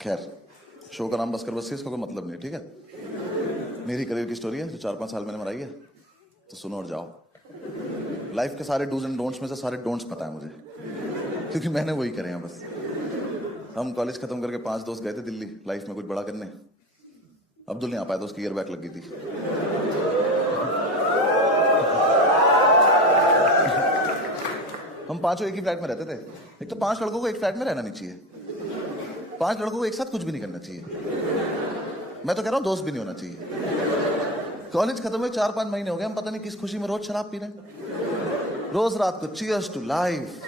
खैर, शो का नाम बस कर बस इसका कोई मतलब नहीं, ठीक है। मेरी करियर की स्टोरी है जो 4-5 साल मैंने मनाई है, तो सुनो और जाओ। लाइफ के सारे डूज एंड डोंट्स में से सारे डोंट्स पता है मुझे, क्योंकि मैंने वही करे हैं बस। हम कॉलेज खत्म करके 5 दोस्त गए थे दिल्ली लाइफ में कुछ बड़ा करने। अब्दुल नहीं आ पाया था, उसकी ईयर बैक लग गई थी। हम पांचों एक ही फ्लैट में रहते थे। एक तो 5 लड़कों को एक फ्लैट में रहना नहीं चाहिए, 5 लड़कों को एक साथ कुछ भी नहीं करना चाहिए। मैं तो कह रहा हूं दोस्त भी नहीं होना चाहिए। कॉलेज खत्म हुए 4-5 महीने हो गए, हम पता नहीं किस खुशी में रोज शराब पी रहे हैं। रोज रात को चीयर्स टू लाइफ।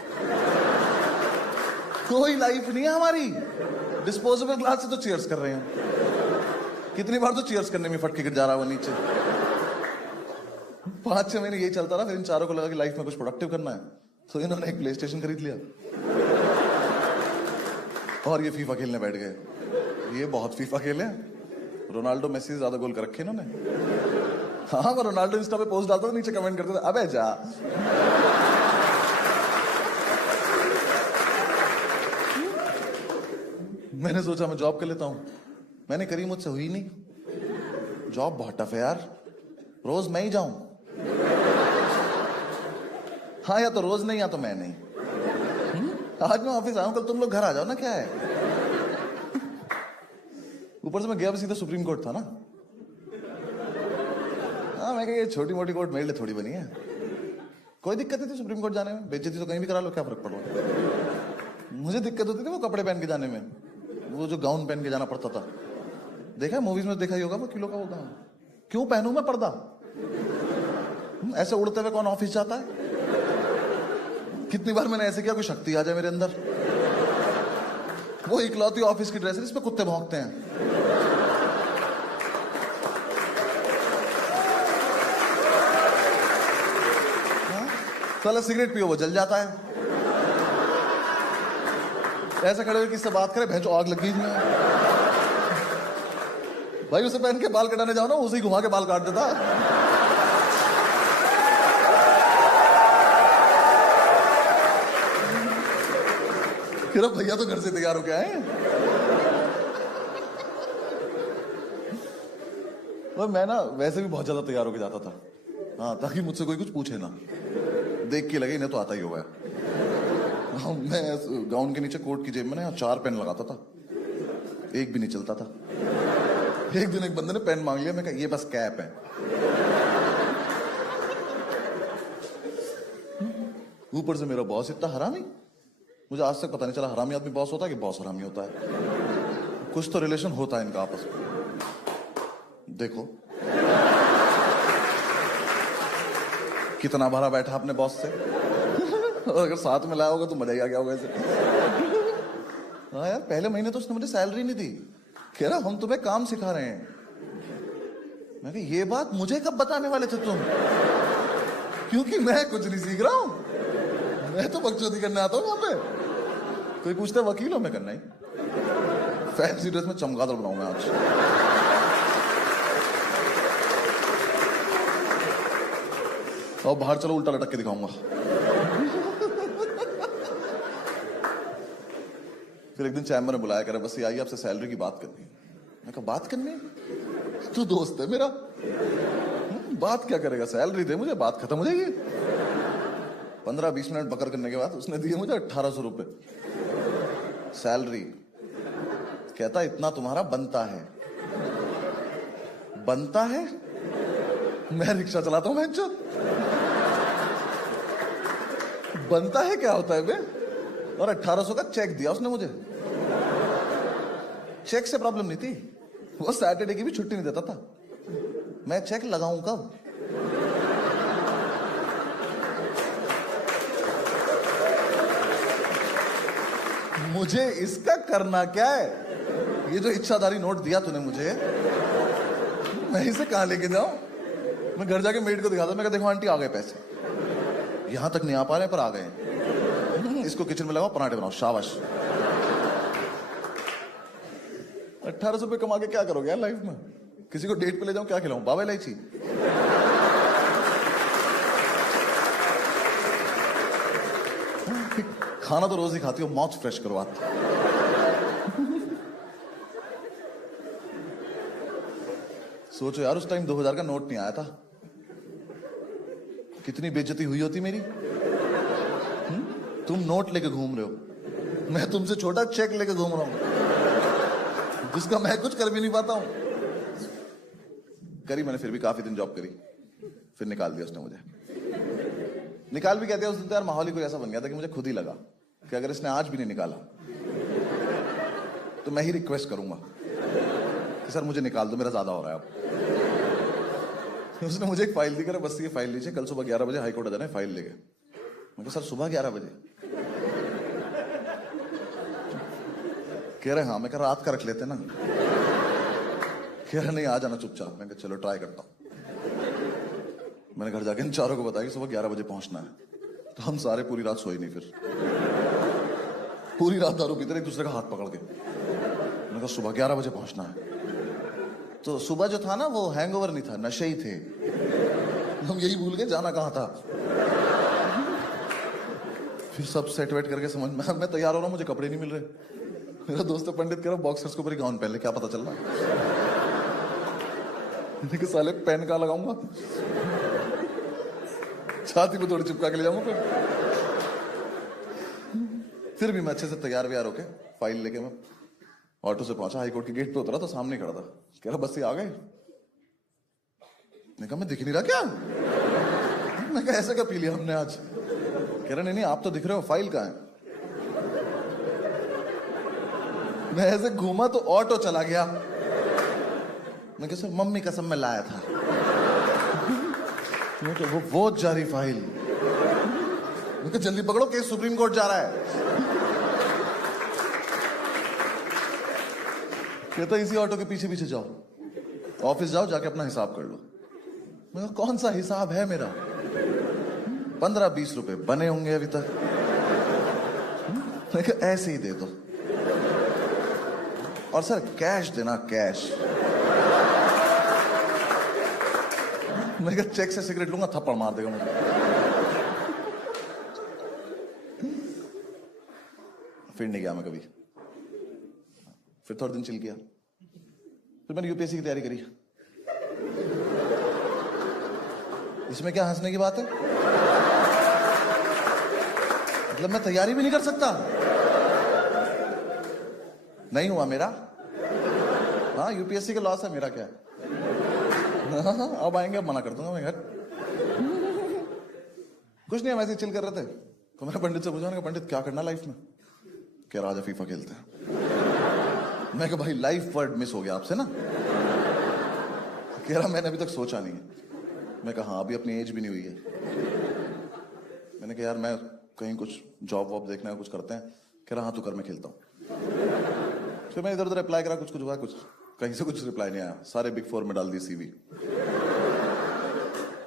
कोई लाइफ नहीं है हमारी, डिस्पोजेबल ग्लास से तो चीयर्स कर रहे हैं। कितनी बार तो चीयर्स करने में फटके गिर जा रहा है वो नीचे। 5-6 महीने यही चलता रहा, फिर इन चारों को लगा कि लाइफ में कुछ प्रोडक्टिव करना है, तो इन्होंने एक प्ले स्टेशन खरीद लिया और ये फीफा खेलने बैठ गए। ये बहुत फीफा खेले, रोनाल्डो मेसी से ज्यादा गोल कर रखे इन्होंने। हाँ, मैं रोनाल्डो इंस्टा पे पोस्ट डालता था, नीचे कमेंट करते थे अबे जा। मैंने सोचा मैं जॉब कर लेता हूं, मैंने करी, मुझसे हुई नहीं। जॉब बहुत टफ है यार, रोज मैं ही जाऊं। हाँ, या तो रोज नहीं या तो मैं नहीं। आज मैं ऑफिस आऊं, कल तुम लोग घर आ जाओ ना, क्या है। ऊपर से मैं गया भी सीधा सुप्रीम कोर्ट था ना। हाँ, मैं कहा ये छोटी मोटी कोर्ट मेरे लिए थोड़ी बनी है। कोई दिक्कत नहीं थी सुप्रीम कोर्ट जाने में, बेइज्जती तो कहीं भी करा लो, क्या फर्क पड़ रहा। मुझे दिक्कत होती थी वो कपड़े पहन के जाने में, वो जो गाउन पहन के जाना पड़ता था। देखा है मूवीज में, देखा ही होगा वो किलो का वो गाउन। क्यों पहनूं मैं पर्दा? ऐसे उड़ते हुए कौन ऑफिस जाता है? कितनी बार मैंने ऐसे किया कोई शक्ति आ जाए मेरे अंदर। वो इकलौती ऑफिस की ड्रेस है, इस पे कुत्ते भौंकते हैं। साला सिगरेट पियो वो जल जाता है। ऐसे खड़े हुए किससे बात करे, भैंचो आग लगी इसमें। भाई उसे पहन के बाल कटाने जाओ ना, उसे ही घुमा के बाल काट देता। फिर अब भैया तो घर से तैयार हो के आए। और मैं ना वैसे भी बहुत ज्यादा तैयार होके जाता था, हाँ, ताकि मुझसे कोई कुछ पूछे ना, देख के लगे इन्हें तो आता ही होगा। हाँ, मैं गाउन के नीचे कोट की जेब में ना 4 पेन लगाता था, एक भी नहीं चलता था। एक दिन एक बंदे ने पेन मांग लिया, मैं कहा ये बस कैप है। ऊपर से मेरा बॉस इतना हरामी, मुझे आज तक पता नहीं चला हरामी आदमी बॉस होता है कि बॉस हरामी होता है। कुछ तो रिलेशन होता है इनका आपस में। देखो कितना भरा बैठा अपने बॉस से। और अगर साथ में लाया होगा तो मजा ही आ गया होगा ऐसे। हाँ यार, पहले महीने तो उसने मुझे सैलरी नहीं दी, कह रहा हम तुम्हें काम सिखा रहे हैं। मैं कहा ये बात मुझे कब बताने वाले थे तुम, क्योंकि मैं कुछ नहीं सीख रहा हूं, मैं तो बकचोदी करने आता हूं वहां पे। कोई पूछता वकील हो, मैं करना ही। फैंसी ड्रेस में चमगादड़ बनाऊंगा आज। और बाहर चलो उल्टा लटक के दिखाऊंगा। फिर एक दिन चैम्बर ने बुलाया, करे बस ये आइए आपसे सैलरी की बात करनी है। मैं कहा बात करनी है? तू दोस्त है मेरा, बात क्या करेगा, सैलरी दे मुझे, बात खत्म हो जाएगी। 15-20 मिनट बकर करने के बाद उसने दिए मुझे 1800 रुपए सैलरी। कहता इतना तुम्हारा बनता है। बनता है? मैं रिक्शा चलाता हूं बहनचोद। बनता है क्या होता है बे? और 1800 का चेक दिया उसने मुझे। चेक से प्रॉब्लम नहीं थी, वो सैटरडे की भी छुट्टी नहीं देता था। मैं चेक लगाऊं कब? मुझे इसका करना क्या है? ये जो इच्छाधारी नोट दिया तूने मुझे, मैं इसे कहां लेके जाऊं? मैं घर जाके मेड को दिखाता, मैं कहा देखो आंटी आ गए पैसे, यहां तक नहीं आ पा रहे पर आ गए। इसको किचन में लगाओ, पराठे बनाओ, शाबाश। 1800 रुपए कमा के क्या करोगे यार लाइफ में? किसी को डेट पे ले जाऊं, क्या खिलाऊं, बाबा इलायची? खाना तो रोज ही खाती हो, माउथ फ्रेश करवाती। सोचो यार, उस टाइम 2000 का नोट नहीं आया था, कितनी बेइज्जती हुई होती मेरी। तुम नोट लेके घूम रहे हो, मैं तुमसे छोटा चेक लेके घूम रहा हूं, जिसका मैं कुछ कर भी नहीं पाता हूं। करी मैंने, फिर भी काफी दिन जॉब करी, फिर निकाल दिया उसने मुझे। निकाल भी कहते हैं, उस दिन तो यार माहौल ही कोई ऐसा बन गया था कि मुझे खुद ही लगा कि अगर इसने आज भी नहीं निकाला तो मैं ही रिक्वेस्ट करूंगा कि सर मुझे निकाल दो, मेरा ज्यादा हो रहा है अब। उसने मुझे एक फाइल दी, कर बस ये फाइल लीजिए, कल सुबह 11 बजे हाईकोर्ट आ जाना है फाइल लेके। मैं कहा सर सुबह 11 बजे? कह रहे हाँ। मैं कहा रात का रख लेते ना। कह रहे नहीं, आ जाना चुपचाप। मैं कहा चलो ट्राई करता हूं। मैंने घर जाके इन चारों को बताया कि सुबह 11 बजे पहुंचना है। तो हम सारे पूरी रात सोए नहीं, फिर पूरी रात दारू पीते एक दूसरे का हाथ पकड़ के। मैंने कहा सुबह 11 बजे पहुंचना है। तो सुबह जो था ना, वो हैंगओवर नहीं था, नशे ही थे। हम यही भूल गए जाना कहां था। फिर सब सेट वेट करके समझ में, मैं तैयार हो रहा हूं, मुझे कपड़े नहीं मिल रहे। मेरा दोस्त पंडित कह रहा बॉक्सर्स के ऊपर गाउन पहन ले, क्या पता चल रहा। साले पेन कहां लगाऊंगा, छाती पे थोड़ी चिपका के ले जाऊंगा। फिर भी मैं अच्छे से तैयार व्यार होके फाइल लेके मैं ऑटो से पहुंचा, हाईकोर्ट के गेट पे उतरा तो सामने खड़ा था। कह रहा बस ये आ गए। मैं कहा मैं दिख नहीं रहा क्या? मैं कहा ऐसा क्या पी लिया हमने आज? कह रहा नहीं आप तो दिख रहे हो, फाइल कहां है? मैं ऐसे घूमा तो ऑटो चला गया। मैं कहा सर मम्मी कसम में लाया था। तो वो जारी फाइल। मैं कहा जल्दी पकड़ो, केस सुप्रीम कोर्ट जा रहा है। कहता इसी ऑटो के पीछे पीछे जाओ, ऑफिस जाओ, जाके अपना हिसाब कर लो। मैं कहा कौन सा हिसाब है मेरा? 15-20 रुपए बने होंगे अभी तक। मैं कहा ऐसे ही दे दो, और सर कैश देना, कैश। मैं कहा चेक से सिगरेट लूंगा, थप्पड़ मार देगा मुझे। फिर नहीं गया मैं कभी। फिर थोड़े दिन चिल किया। फिर मैंने यूपीएससी की तैयारी करी। इसमें क्या हंसने की बात है? मतलब मैं तैयारी भी नहीं कर सकता? नहीं हुआ मेरा। हाँ यूपीएससी का लॉस है, मेरा क्या है? हाँ, अब आएंगे, अब मना कर दूंगा मैं घर। कुछ नहीं, हम ऐसे चिल कर रहे थे तो मैंने पंडित से पूछा, पंडित क्या करना लाइफ में? कह रहा आज फीफा खेलते हैं। मैं कहा भाई लाइफ वर्ड मिस हो गया आपसे ना। कह रहा मैंने अभी तक सोचा नहीं है। मैं कहा हाँ, अभी अपनी एज भी नहीं हुई है। मैंने कहा यार मैं कहीं कुछ जॉब वॉब देखना है, कुछ करते हैं। कह रहा हाँ तू कर, मैं खेलता हूँ। फिर मैं इधर उधर अप्लाई करा, कुछ हुआ, कुछ कहीं से कुछ रिप्लाई नहीं आया। सारे बिग 4 में डाल दी सीवी।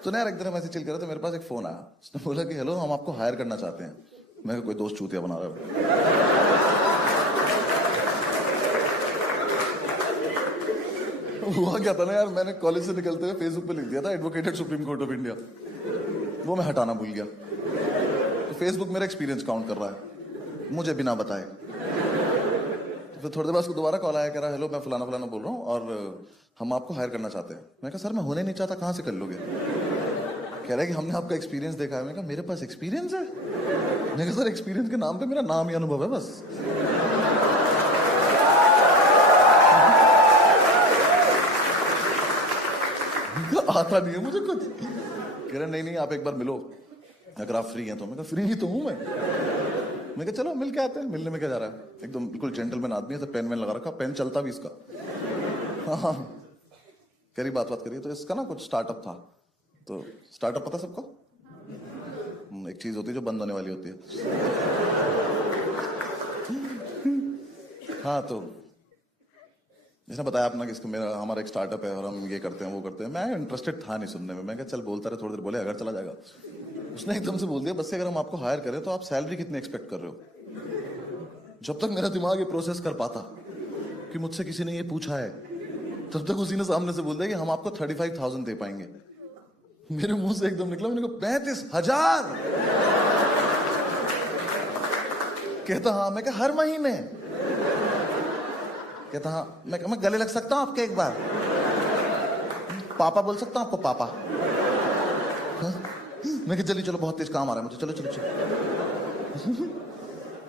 तो यार एक दिन हम ऐसे चिल कर रहे थे, मेरे पास एक फोन आया। उसने बोला कि हेलो हम आपको हायर करना चाहते हैं। मैं कोई दोस्त चूतिया बना रहा हूँ। हुआ क्या था ना यार, मैंने कॉलेज से निकलते हुए फेसबुक पे लिख दिया था advocated supreme court of India. वो मैं हटाना भूल गया। तो फेसबुक मेरा एक्सपीरियंस काउंट कर रहा है मुझे बिना बताए। फिर थोड़ी देर बाद उसको दोबारा कॉल आया, कह रहा हेलो मैं फलाना फलाना बोल रहा हूँ और हम आपको हायर करना चाहते हैं। मैं कहा सर मैं होने नहीं चाहता, कहाँ से कर लोगे? कह रहा है कि हमने आपका एक्सपीरियंस देखा है। मैं कहा मेरे पास एक्सपीरियंस है? मैं कहा सर एक्सपीरियंस के नाम पे मेरा नाम ही अनुभव है बस। आता नहीं है मुझे कुछ। कह रहे नहीं आप एक बार मिलो अगर आप फ्री हैं तो। मैं कहा फ्री ही तो हूं मैं कहा चलो मिल के आते हैं। मिलने में क्या जा रहा है, एकदम बिल्कुल जेंटलमैन आदमी है, तो पेन वेन लगा रखा, पेन चलता भी इसका। हाँ कह रही बात करिए। तो इसका ना कुछ स्टार्टअप था। तो स्टार्टअप पता सबको? एक चीज होती है जो बंद होने वाली होती है। हाँ तो जिसने बताया अपना कि इसको मेरा हमारा एक स्टार्टअप है और हम ये करते हैं वो करते हैं। मैं इंटरेस्टेड था नहीं सुनने में। मैं कहा चल बोलता रहे, थोड़ी देर बोले अगर चला जाएगा। उसने एकदम से बोल दिया बस से अगर हम आपको हायर करें तो आप सैलरी कितनी एक्सपेक्ट कर रहे हो? जब तक मेरा दिमाग ये प्रोसेस कर पाता कि मुझसे किसी ने ये पूछा है, तब तक उसी ने सामने से बोल दिया कि हम आपको 35,000 दे पाएंगे। मेरे मुंह से एकदम निकला, मैंने कहा 35,000? कहता हाँ। मैं कहा हर महीने? कहता हाँ। मैं गले लग सकता हूं आपके एक बार? पापा बोल सकता हूँ आपको? पापा। हाँ? मैं कि चलिए चलो, बहुत तेज काम आ रहा है मुझे, चलो चलो चलो।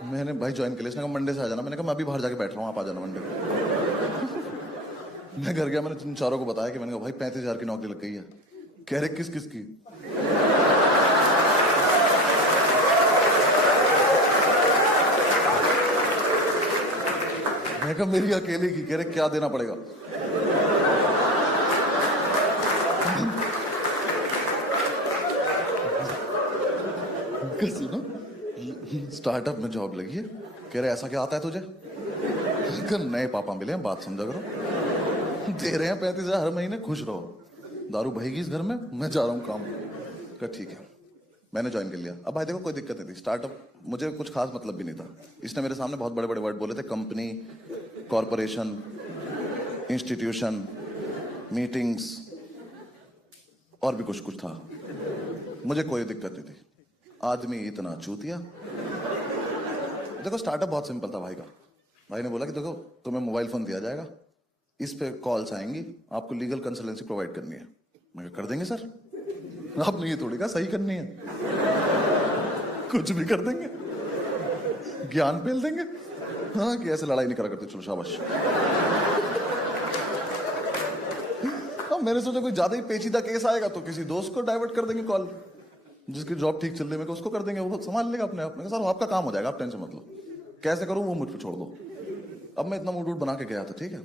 मैंने भाई ज्वाइन कर लिया। उसने कहा मंडे से आ जाना। मैंने कहा मैं अभी बाहर जाके बैठ रहा हूँ, आप आ जाना मंडे को। मैं घर गया, मैंने इन चारों को बताया कि मैंने कहा भाई 35,000 की नौकरी लग गई है। कह रहे किस किस की? मैं कहा मेरी अकेले की। कह रहे क्या देना पड़ेगा? सुनो, स्टार्टअप में जॉब लगी है। कह रहे ऐसा क्या आता है तुझे? नए पापा मिले हैं, बात समझा करो। दे रहे हैं 35,000 हर महीने, खुश रहो। दारू बहेगी इस घर में, मैं जा रहा हूँ काम। कहा ठीक है। मैंने ज्वाइन कर लिया। अब भाई देखो कोई दिक्कत नहीं थी। स्टार्टअप मुझे कुछ खास मतलब भी नहीं था। इसने मेरे सामने बहुत बड़े बड़े वर्ड बोले थे, कंपनी, कॉरपोरेशन, इंस्टीट्यूशन, मीटिंग्स और भी कुछ कुछ था। मुझे कोई दिक्कत नहीं थी। आदमी इतना चूतिया। देखो स्टार्टअप बहुत सिंपल था भाई का। भाई ने बोला कि देखो तुम्हें मोबाइल फोन दिया जाएगा, इस पे कॉल्स आएंगी, आपको लीगल कंसल्टेंसी प्रोवाइड करनी है। मैं कर देंगे सर। आपने ये थोड़ी कहा सही करनी है, कुछ भी कर देंगे, ज्ञान पेल देंगे। हाँ कि ऐसे लड़ाई नहीं करा करते, चलो शाबाश। अब मैंने सोचा कोई ज्यादा ही पेचीदा केस आएगा तो किसी दोस्त को डाइवर्ट कर देंगे कॉल, जिसकी जॉब ठीक चल रही है उसको कर देंगे, वो संभाल लेगा अपने आप। मैं सर आपका काम हो जाएगा, आप टेंशन मत लो, कैसे करूं वो मुझ पर छोड़ दो। अब मैं इतना मूड बना के गया था, ठीक है,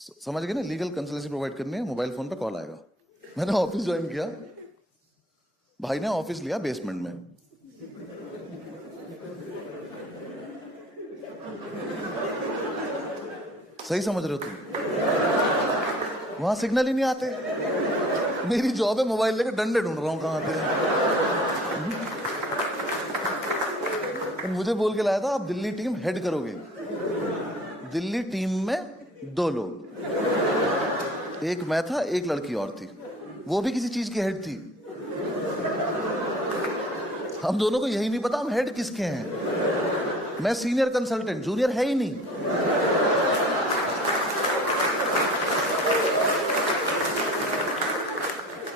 समझ गए ना, लीगल कंसल्टेंसी प्रोवाइड करनी है, मोबाइल फोन पे कॉल आएगा। मैंने ऑफिस ज्वाइन किया। भाई ने ऑफिस लिया बेसमेंट में। सही समझ रहे हो तुम? वहां सिग्नल ही नहीं आते। मेरी जॉब है मोबाइल लेकर डंडे ढूंढ रहा हूं कहां आते हैं। मुझे बोल के लाया था आप दिल्ली टीम हेड करोगे। दिल्ली टीम में 2 लोग, एक मैं था, एक लड़की और थी, वो भी किसी चीज की हेड थी। हम दोनों को यही नहीं पता हम हेड किसके हैं। मैं सीनियर कंसल्टेंट, जूनियर है ही नहीं।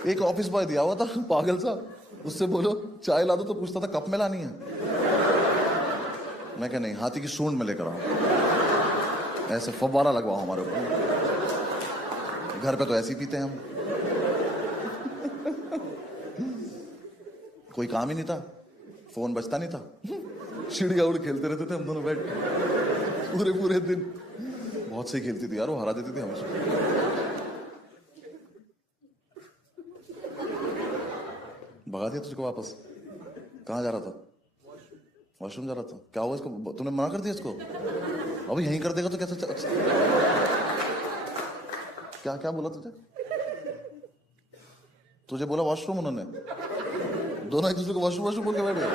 एक ऑफिस बॉय दिया हुआ था पागल सा, उससे बोलो चाय ला दो तो पूछता था कप में लानी है। मैं क्या नहीं, हाथी की सूंड में लेकर आओ, ऐसे फव्वारा लगवाओ हमारे ऊपर। घर पे तो ऐसे ही पीते हैं हम। कोई काम ही नहीं था, फोन बजता नहीं था, चिड़िया उड़ खेलते रहते थे हम दोनों बैठ पूरे पूरे दिन। बहुत सही खेलती थी यार वो, हरा देती थी हमेशा। भगा दिया तुझको वापस। कहाँ जा रहा था? वॉशरूम जा रहा था। क्या हुआ इसको? तूने मना कर दिया इसको? अभी यहीं कर देगा तो कैसे क्या क्या बोला तुझे? तुझे बोला वॉशरूम उन्होंने? दोनों एक दूसरे को वॉशरूम वॉशरूम बोल के बैठ गए।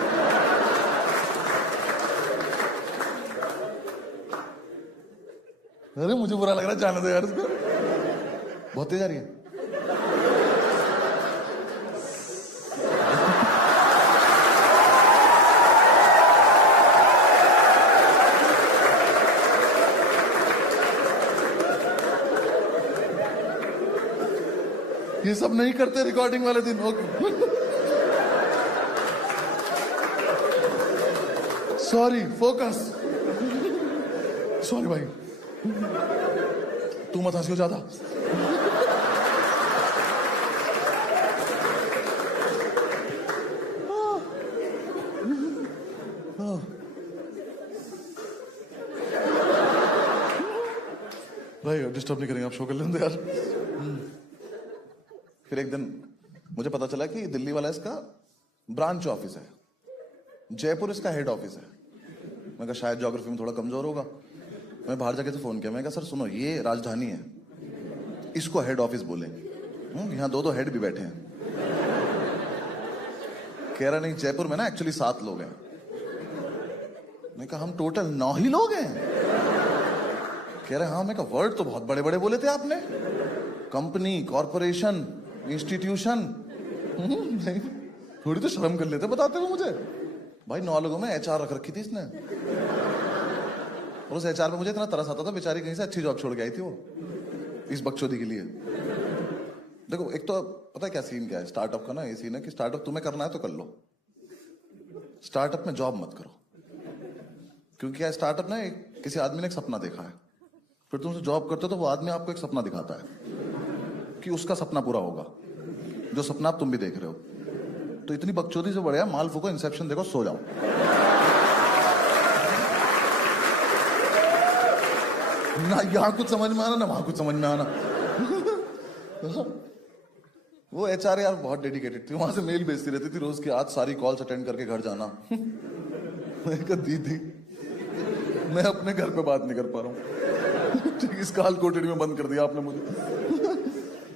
अरे मुझे बुरा लग रहा है, जाने दो यार इसको, बहुत तेज आ रही है। ये सब नहीं करते रिकॉर्डिंग वाले दिन। Sorry, focus. सॉरी भाई, तू मत हंसी हो ज्यादा। भाई डिस्टर्ब नहीं करेंगे, आप शो कर लेंगे यार। फिर एक दिन मुझे पता चला कि दिल्ली वाला इसका ब्रांच ऑफिस है, जयपुर इसका हेड ऑफिस है। मैं कहा शायद ज्योग्राफी में थोड़ा कमजोर होगा। मैं बाहर जाके तो फोन किया, मैं कहा सर सुनो, ये राजधानी है, इसको हेड ऑफिस बोले। यहाँ 2 हेड भी बैठे हैं। कह रहा नहीं, जयपुर में ना एक्चुअली 7 लोग हैं। मैं कहा हम टोटल 9 ही लोग हैं। कह रहे हाँ। मैं कहा वर्ड तो बहुत बड़े बड़े बोले थे आपने, कंपनी, कॉरपोरेशन, इंस्टीट्यूशन। नहीं, थोड़ी तो शर्म कर लेते बताते हुए मुझे। भाई 9 लोगों में HR रख रखी थी इसने, और उस HR पे मुझे इतना तरस आता था, बेचारी कहीं से अच्छी जॉब छोड़ के आई थी वो इस बकचोदी के लिए। देखो एक तो पता है क्या सीन क्या है स्टार्टअप का ना, ये सीन है कि स्टार्टअप तुम्हें करना है तो कर लो, स्टार्टअप में जॉब मत करो। क्योंकि क्या स्टार्टअप ना किसी आदमी ने एक सपना देखा है, फिर तुम जॉब करते हो तो वो आदमी आपको एक सपना दिखाता है कि उसका सपना पूरा होगा, जो सपना आप तुम भी देख रहे हो। तो इतनी बकचोदी से बढ़िया माल फूको, इंसेप्शन देखो, सो जाओ। ना यहां कुछ समझ में आना ना वहां कुछ समझ में आना। वो एचआर यार बहुत डेडिकेटेड थी, वहां से मेल भेजती रहती थी रोज की, आज सारी कॉल्स अटेंड करके घर जाना। मैं कहा दीदी मैं अपने घर पे बात नहीं कर पा रहा हूँ। ठीक, इस काल कोठड़ी में बंद कर दिया आपने मुझे।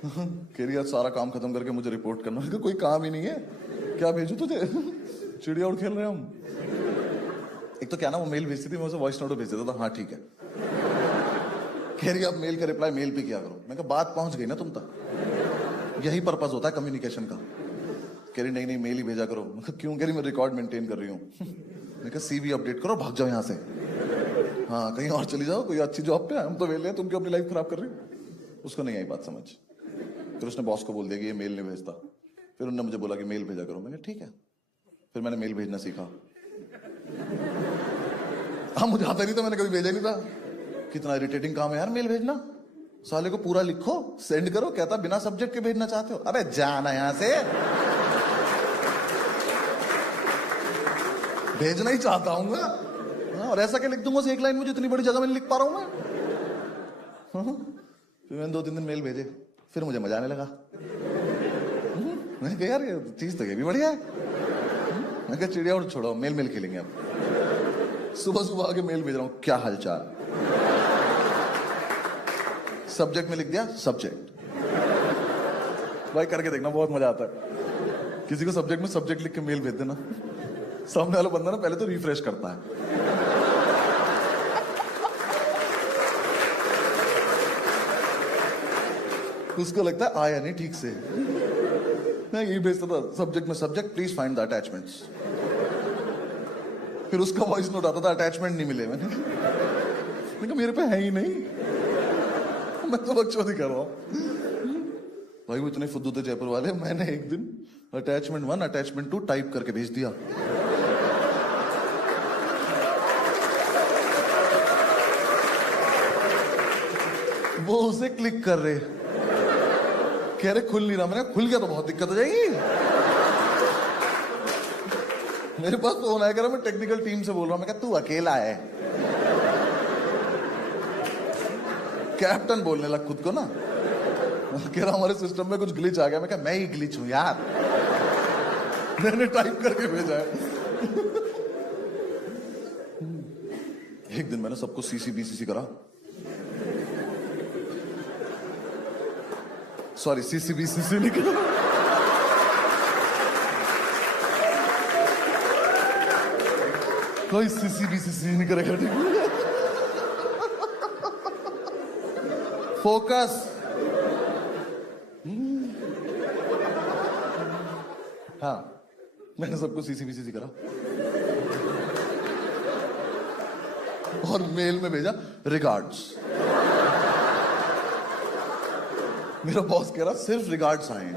कह रही आज सारा काम खत्म करके मुझे रिपोर्ट करना। मैंने कहा कोई काम ही नहीं है, क्या भेजू तुझे? चिड़िया उड़ खेल रहे हैं हम। एक तो क्या ना वो मेल भेजती थी, मैं उसे वॉइस नोट भेज देता था, हाँ ठीक है। कह रही आप मेल का रिप्लाई मेल पे किया करो। मैं कहा बात पहुंच गई ना तुम तक, यही पर्पस होता है कम्युनिकेशन का। कह रही नहीं मेल ही भेजा करो। मैं कहा क्यों? कह रही मैं रिकॉर्ड मेंटेन कर रही हूँ। मैं कहा सीवी अपडेट करो, भाग जाओ यहाँ से, हाँ कहीं और चली जाओ, कोई अच्छी जॉब पे, हम तो वेले हैं, तुम क्यों अपनी लाइफ खराब कर रही हो? उसको नहीं आई बात समझ। फिर उसने बॉस को बोल दिया कि ये मेल नहीं भेजता। फिर उन्होंने मुझे बोला कि मेल भेजा करो। मैंने ठीक है, फिर मैंने मेल भेजना सीखा। हाँ मुझे आता नहीं था, मैंने कभी भेजा नहीं था। कितना इरिटेटिंग काम है यार मेल भेजना, साले को पूरा लिखो सेंड करो, कहता बिना सब्जेक्ट के भेजना चाहते हो, अबे जाना यहां से। भेजना ही चाहता हूँ और ऐसा क्या लिख दूंगा एक लाइन में, इतनी बड़ी जगह में लिख पा रहा हूं मैं। फिर मैंने 2-3 दिन मेल भेजे, फिर मुझे मजा आने लगा। मैंने कहा यार ये चीज तो ये भी बढ़िया है। मैं कहा चिड़िया और छोड़ो, मेल खेलेंगे अब। सुबह सुबह आके मेल भेज रहा हूँ, क्या हालचाल। सब्जेक्ट में लिख दिया सब्जेक्ट। भाई करके देखना, बहुत मजा आता है। किसी को सब्जेक्ट में सब्जेक्ट लिख के मेल भेज देना, सामने वाला बंदा ना पहले तो रिफ्रेश करता है। उसको लगता है आया नहीं ठीक से। मैं यही भेजता था सब्जेक्ट में subject please find the attachments. फिर उसका वॉइस नोट आता था अटैचमेंट नहीं मिले। मैंने कहा मेरे पे है ही नहीं, मैं तो बकचोदी कर रहा हूं। भाई वो इतने फुद्दू थे जयपुर वाले, मैंने एक दिन अटैचमेंट 1 अटैचमेंट 2 टाइप करके भेज दिया। वो उसे क्लिक कर रहे, कह रहे खुल नहीं रहा। मैंने खुल गया तो बहुत दिक्कत हो जाएगी। मेरे पास फोन आया, कह रहा मैं टेक्निकल टीम से बोल रहा हूं। मैं कहा तू अकेला है? कैप्टन बोलने लग खुद को ना। कह रहा हमारे सिस्टम में कुछ ग्लिच आ गया। मैं कहा मैं ही ग्लिच हूं यार, मैंने टाइप करके भेजा है। एक दिन मैंने सबको सीसी बीसीसी करा, सॉरी सीसी बीसीसी नहीं करा, कोई सीसी बीसीसी नहीं करेगा। ठीक, फोकस। हाँ मैंने सबको सीसी बीसीसी करा और मेल में भेजा रिगार्ड्स। मेरा बॉस कह रहा सिर्फ रिगार्ड्स आए हैं।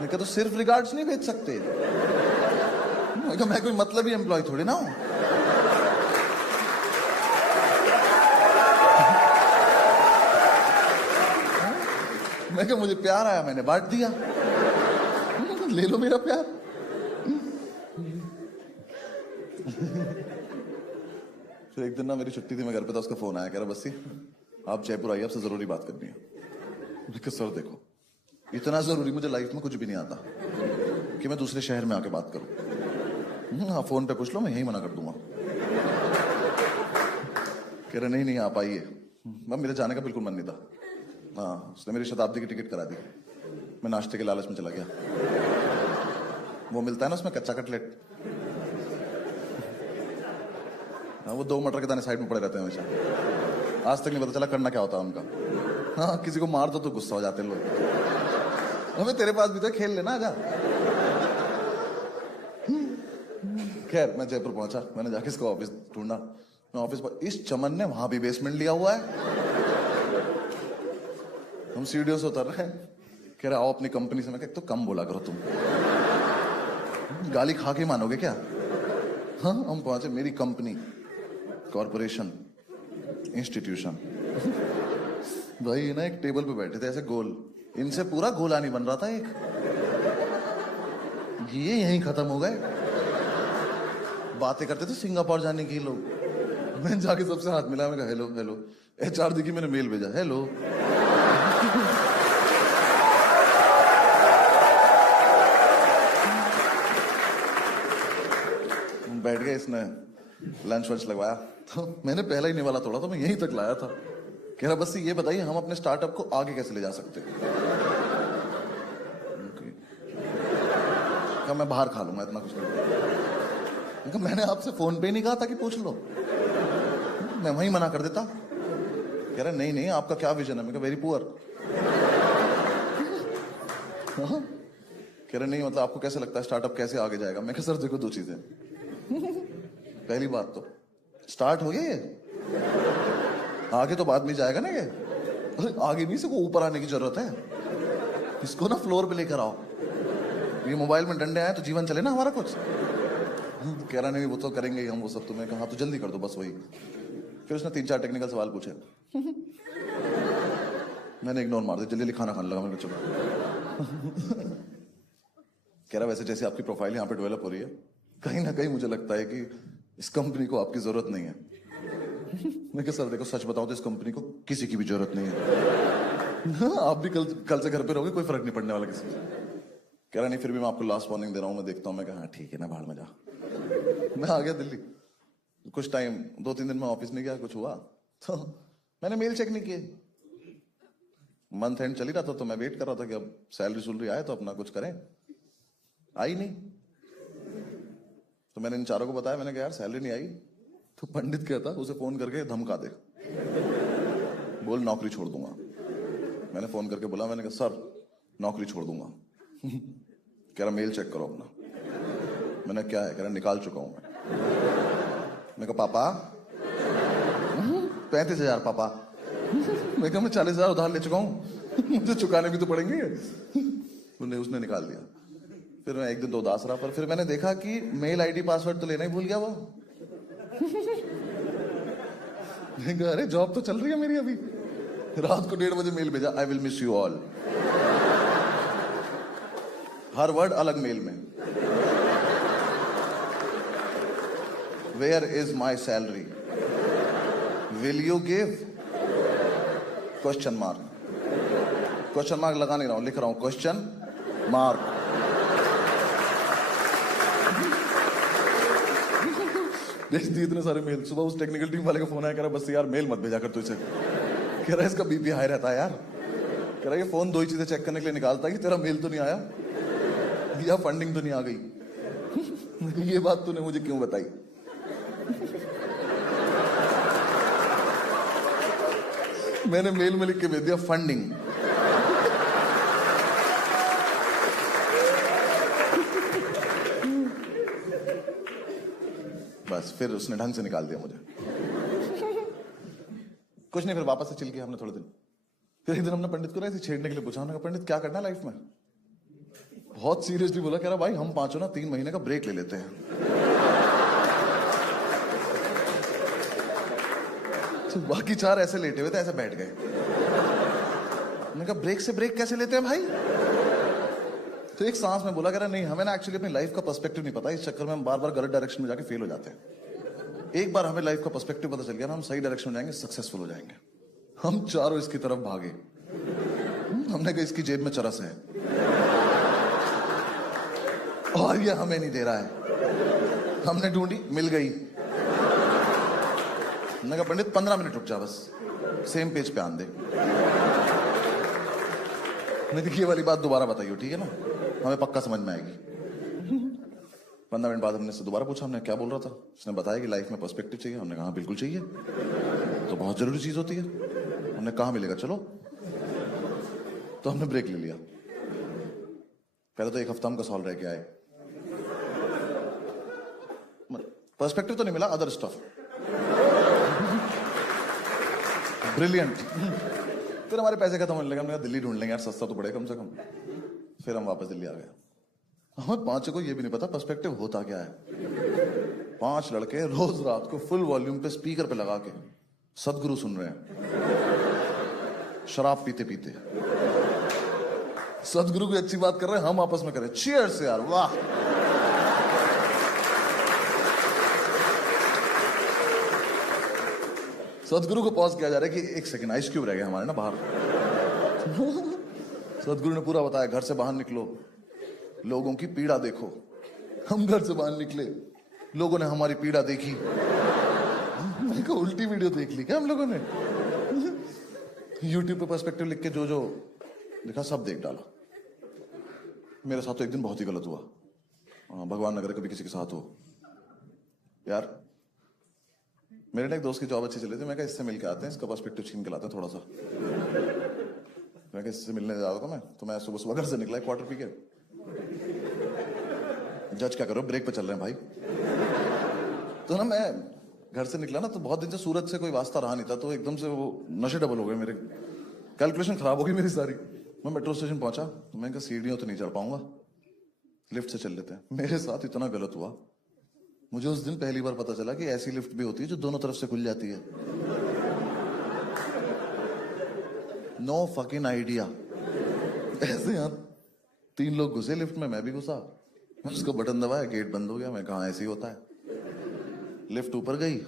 मैं कहा तो सिर्फ रिगार्ड्स नहीं भेज सकते। मैं कहा मैं कोई मतलब ही एम्प्लॉय थोड़ी ना हूं। मैं कहा मुझे प्यार आया, मैंने बांट दिया, ले लो मेरा प्यार। फिर एक दिन ना मेरी छुट्टी थी, मैं घर पे था, उसका फोन आया, कह रहा बस्सी आप जयपुर आइए, आपसे जरूरी बात करनी है। मैं कहा सर देखो इतना जरूरी मुझे लाइफ में कुछ भी नहीं आता कि मैं दूसरे शहर में आके बात करूं। हाँ फोन पे पूछ लो, मैं यही मना कर दूंगा। कह रहे नहीं आप आइए। मेरे जाने का बिल्कुल मन नहीं था। हाँ उसने मेरी शताब्दी की टिकट करा दी। मैं नाश्ते के लालच में चला गया। वो मिलता है ना उसमें कच्चा कटलेट, हाँ वो 2 मटर के दाने साइड में पड़े रहते हैं हमेशा। आज तक नहीं पता चला करना क्या होता है उनका। हाँ किसी को मार दो तो गुस्सा हो जाते हैं लोग। हमें तेरे पास भी तो खेल लेना आजा। खैर मैं जयपुर पहुंचा, मैंने जाके इसका ऑफिस ढूंढा। मैं ऑफिस पर, इस चमन ने वहां भी बेसमेंट लिया हुआ है। हम सीढ़ियों से उतर रहे हैं, कह रहा आओ अपनी कंपनी से। मैं कहा तो कम बोला करो तुम, गाली खा के मानोगे क्या? हाँ, हम पहुंचे मेरी कंपनी, कॉरपोरेशन, इंस्टीट्यूशन। भाई ना एक टेबल पे बैठे थे ऐसे गोल, इनसे पूरा गोला नहीं बन रहा था एक, ये यहीं खत्म हो गए। बातें करते थे सिंगापुर जाने की लोग। मैं जाके सबसे हाथ मिला, मैं कहा हेलो हेलो। HR देखी, मैंने मेल भेजा, हेलो। बैठ गए, इसने लंच वंच लगवाया, तो मैंने पहला ही निवाला तोड़ा, तो मैं यहीं तक लाया था। कह रहा बस ये बताइए हम अपने स्टार्टअप को आगे कैसे ले जा सकते हैं। क्या मैं बाहर खा लूंगा, इतना कुछ नहीं। मैंने आपसे फोन पे नहीं कहा था कि पूछ लो, मैं वहीं मना कर देता। कह रहा नहीं नहीं आपका क्या विजन है? मैं कहा वेरी पुअर। कह रहे नहीं मतलब आपको कैसे लगता है स्टार्टअप कैसे आगे जाएगा? मैं कहा सर देखो दो चीजें, पहली बात तो स्टार्ट हो गया ये, आगे तो बाद में जाएगा ना ये, आगे नहीं, इसको ऊपर आने की जरूरत है, इसको ना फ्लोर पे लेकर आओ। ये मोबाइल में डंडे आए तो जीवन चले ना हमारा कुछ। कह रहा नहीं वो तो करेंगे ही हम वो सब। तुम्हें कहा तो जल्दी कर दो बस वही। फिर उसने 3-4 टेक्निकल सवाल पूछे, मैंने इग्नोर मार दिया, जल्दी खाना खाने लगा। मैंने चुप। कह रहा वैसे जैसे आपकी प्रोफाइल यहाँ पे डेवलप हो रही है, कहीं ना कहीं मुझे लगता है कि इस कंपनी को आपकी जरूरत नहीं है। मैं कहा सर देखो सच बताऊं तो इस कंपनी को किसी की भी जरूरत नहीं है। आप भी कल से घर पे रहोगे, कोई फर्क नहीं पड़ने वाला किसी से। कह रहा नहीं फिर भी मैं आपको लास्ट वार्निंग दे रहा हूं, मैं देखता हूं। मैं कहा हाँ ठीक है ना, बाहर में जा। मैं आ गया दिल्ली। कुछ टाइम 2-3 दिन में ऑफिस नहीं गया, कुछ हुआ तो मैंने मेल चेक नहीं किए। मंथ एंड चल ही रहा था, तो मैं वेट कर रहा था कि अब सैलरी आए तो अपना कुछ करें। आई नहीं, तो मैंने इन चारों को बताया, मैंने कहा यार सैलरी नहीं आई। तो पंडित कहता उसे फोन करके धमका दे, बोल नौकरी छोड़ दूंगा। मैंने फोन करके बोला, मैंने कहा सर नौकरी छोड़ दूंगा। कह रहा मेल चेक करो अपना। मैंने क्या है? कह रहा निकाल चुका हूं मैं कहा पापा 35,000 पापा। मैं कहा मैं 40,000 उधार ले चुका हूं, मुझे चुकाने भी तो पड़ेंगे। उसने निकाल दिया। फिर मैं एक दिन तो उदास रहा, पर फिर मैंने देखा कि मेल आईडी पासवर्ड तो लेना ही भूल गया वो। अरे जॉब तो चल रही है मेरी अभी। रात को 1:30 बजे मेल भेजा, I will miss you all. हर वर्ड अलग मेल में। Where is my salary, will you give? Question mark. Question mark लगा नहीं रहा हूं, लिख रहा हूं क्वेश्चन मार्क। इतने सारे मेल। सुबह उस टेक्निकल टीम वाले का फोन आया, कह रहा बस यार मेल मत भेजा कर तू इसे। कह रहा इसका बीपी हाई रहता है यार। कह रहा ये फोन 2 ही चीजें चेक करने के लिए निकालता है कि तेरा मेल तो नहीं आया या फंडिंग तो नहीं आ गई। ये बात तूने मुझे क्यों बताई? मैंने मेल में लिख के भेज दिया फंडिंग। बस फिर उसने ढंग से निकाल दिया मुझे। कुछ नहीं, फिर वापस से चिल किया हमने थोड़े दिन। फिर एक दिन हमने पंडित को ना ऐसे छेड़ने के लिए पूछा, हमने कहा पंडित क्या करना है लाइफ में? बहुत सीरियसली बोला, कह रहा भाई हम पांचों ना 3 महीने का ब्रेक ले लेते हैं। तो बाकी 4 ऐसे लेटे हुए थे, ऐसे बैठ गए। मैंने कहा ब्रेक से ब्रेक कैसे लेते हैं भाई? तो एक सांस में बोला, कह रहा नहीं हमें ना एक्चुअली अपनी लाइफ का पर्सपेक्टिव नहीं पता, इस चक्कर में हम बार बार गलत डायरेक्शन में जाके फेल हो जाते हैं। एक बार हमें लाइफ का पर्सपेक्टिव पता चल गया ना, हम सही डायरेक्शन में जाएंगे, सक्सेसफुल हो जाएंगे। हम चारों इसकी तरफ भागे। हमने कहा इसकी जेब में चरस है और ये हमें नहीं दे रहा है। हमने ढूंढी, मिल गई। मैंने कहा पंडित 15 मिनट रुक जा, बस सेम पेज पे आन दे। नहीं ये वाली बात दोबारा बताइए, ठीक है ना, हमें पक्का समझ में आएगी। 15 मिनट बाद हमने से दोबारा पूछा, हमने क्या बोल रहा था? उसने बताया कि लाइफ में पर्सपेक्टिव चाहिए। हमने कहा बिल्कुल चाहिए, तो बहुत जरूरी चीज होती है। हमने कहा मिलेगा, चलो। तो हमने ब्रेक ले लिया। पहले तो 1 हफ्ता हमका सॉल्व रह के आए। पर्सपेक्टिव तो नहीं मिला, अदर स्टफ ब्रिलियंट। फिर हमारे पैसे खत्म होने लगे, हमने कहा दिल्ली ढूंढ लेंगे यार, सस्ता तो पड़े कम से कम। फिर हम वापस दिल्ली आ गए। हमें पांचों को ये भी नहीं पता पर्सपेक्टिव होता क्या है। 5 लड़के रोज रात को फुल वॉल्यूम पे स्पीकर पे लगा के सदगुरु सुन रहे हैं, शराब पीते पीते। सदगुरु की अच्छी बात कर रहे हैं, हम आपस में करें चीयर्स यार, वाह। सदगुरु को पॉज किया जा रहा है कि 1 सेकंड, आइस क्यूब रह गए हमारे ना बाहर। सदगुरु ने पूरा बताया, घर से बाहर निकलो, लोगों की पीड़ा देखो। हम घर से बाहर निकले, लोगों ने हमारी पीड़ा देखी। मैंने कहा उल्टी वीडियो देख ली क्या हम लोगों ने? यूट्यूब पे पर्सपेक्टिव लिख के जो जो लिखा सब देख डाला। मेरे साथ तो एक दिन बहुत ही गलत हुआ। भगवान नगर कभी किसी के साथ हो यार। मेरे ना एक दोस्त की जॉब अच्छी चली थी, मैं कहा इससे मिल के आते हैं, इसका पर्सपेक्टिव छीन के लाते हैं थोड़ा सा। मैं कहा इससे मिलने जा रहा था मैं, तो मैं सुबह सुबह घर से निकला क्वार्टर पी के। जज क्या करो, ब्रेक पे चल रहे हैं भाई। तो ना मैं घर से निकला ना, तो बहुत दिन से सूरत से कोई वास्ता रहा नहीं था, तो एकदम से वो नशे डबल हो गए मेरे, कैलकुलेशन खराब हो गई मेरी सारी। मैं मेट्रो स्टेशन पहुंचा, तो मैंने कहा सीढ़ियों तो नहीं चढ़ पाऊंगा, लिफ्ट से चल लेते हैं। मेरे साथ इतना गलत हुआ, मुझे उस दिन पहली बार पता चला कि ऐसी लिफ्ट भी होती है जो दोनों तरफ से खुल जाती है। No fucking idea. ऐसे यार 3 लोग घुसे लिफ्ट में, मैं भी घुसा। उसको बटन दबाया, गेट बंद हो गया। मैं कहा ऐसे ही होता है। लिफ्ट ऊपर गई,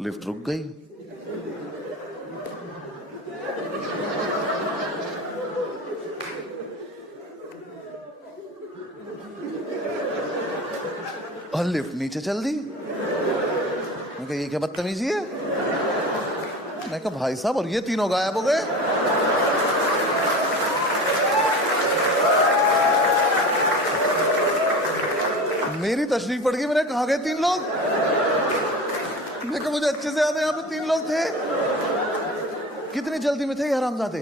लिफ्ट रुक गई। और लिफ्ट नीचे चल दी। मैं कहा ये क्या बदतमीजी है? मैं कहा भाई साहब, और ये तीनों गायब हो गए। मेरी तशरीफ पड़ गई, मैंने कहा गए 3 लोग? मैं कहा मुझे अच्छे से याद है यहाँ पे 3 लोग थे। कितनी जल्दी में थे ये हरामजादे,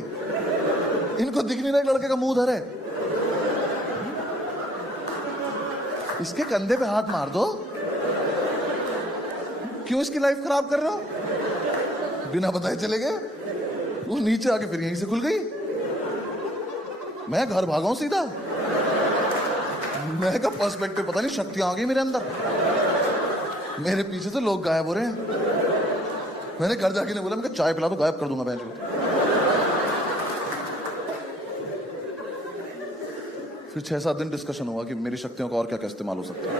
इनको दिख नहीं रहा लड़के का मुंह धरे। इसके कंधे पे हाथ मार दो, क्यों इसकी लाइफ खराब कर रहे हो? बिना बताए चले गए। वो नीचे आके फिर यहीं से खुल गई। मैं घर भागा हूं सीधा। मैं का पर्सपेक्टिव, पता नहीं शक्तियां आ गई मेरे अंदर। मेरे पीछे से लोग गायब हो रहे हैं। मैंने घर जाके नहीं बोला, मैं चाय पिला दो, गायब कर दूंगा बेंच को। फिर 6-7 दिन डिस्कशन हुआ कि मेरी शक्तियों का और क्या क्या इस्तेमाल हो सकता है।